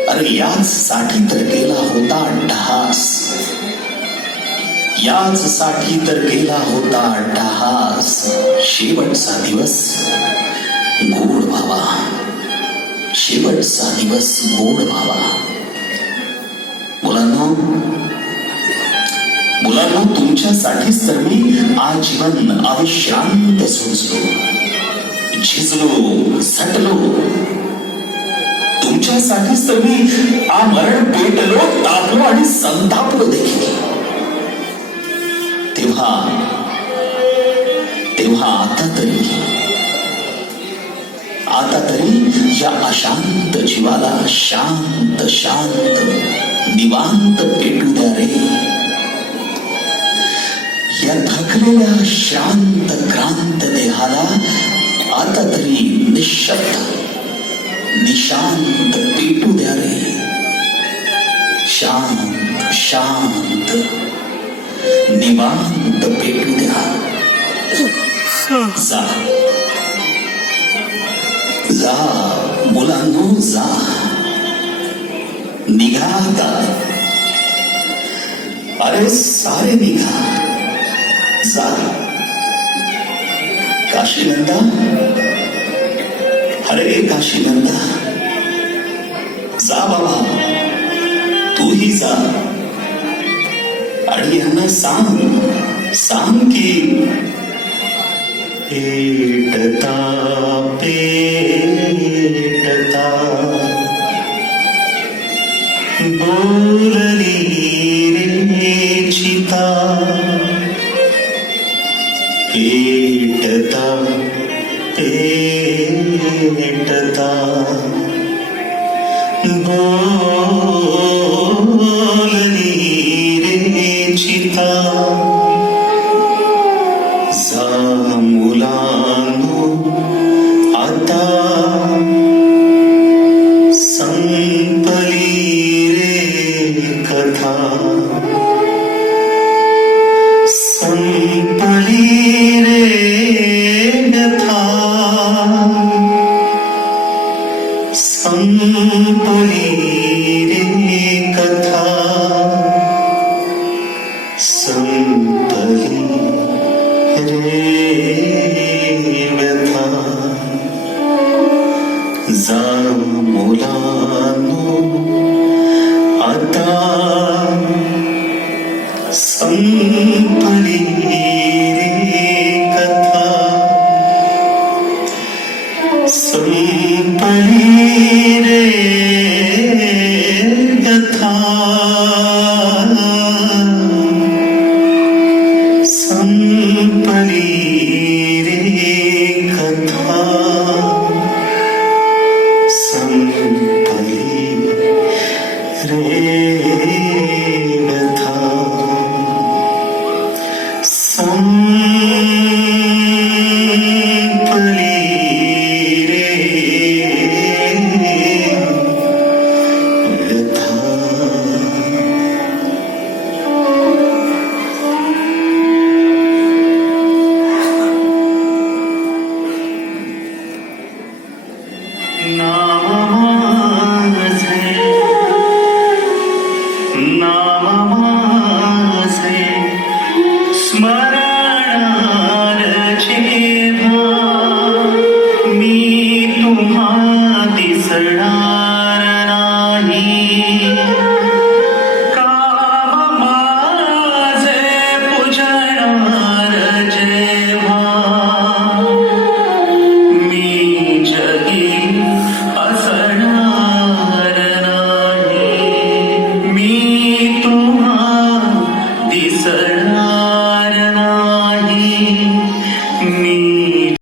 अरे याच साठी तर गेला होता अट्टहास, याच साठी तर गेला होता अट्टहास. शेवटचा दिवस गोड व्हावा, शेवटचा दिवस गोड व्हावा. मुलांनो, तुमच्यासाठीच तर मी आजीवन अविश्रांत झिजलो, सटलो. तुमच्यासाठीच तर मी आमरण पेटलो, तापलो आणि संतापलो देखील. तेव्हा आता तरी या अशांत जीवाला शांत निवांत पेटू द्या रे. या थकलेल्या श्रांत क्रांत देहाला आता तरी निशांत पेटू द्या रे. शांत निवांत पेटू द्या. जा मुलांनो, जा, निघा आता. अरे सारे निघा, जा. काशीनंदा, अरे काशीनंदा, जा बाबा, तूही जा. आणि यांना सांग की पेटता बोलली रे चिता. पेटता बोलली रे चिता. जा मुलांनो, आता संपली रे कथा. संपली रे व्यथा. संपली रे कथा. संपली रे व्यथा. जा मुलांनो, आता संपली रे कथा. संपली रे व्यथा. संपली रे कथा. संपली रे व्यथा. संपली रे नाम माझे नाम माझे स्मरणाल जेव्हा मी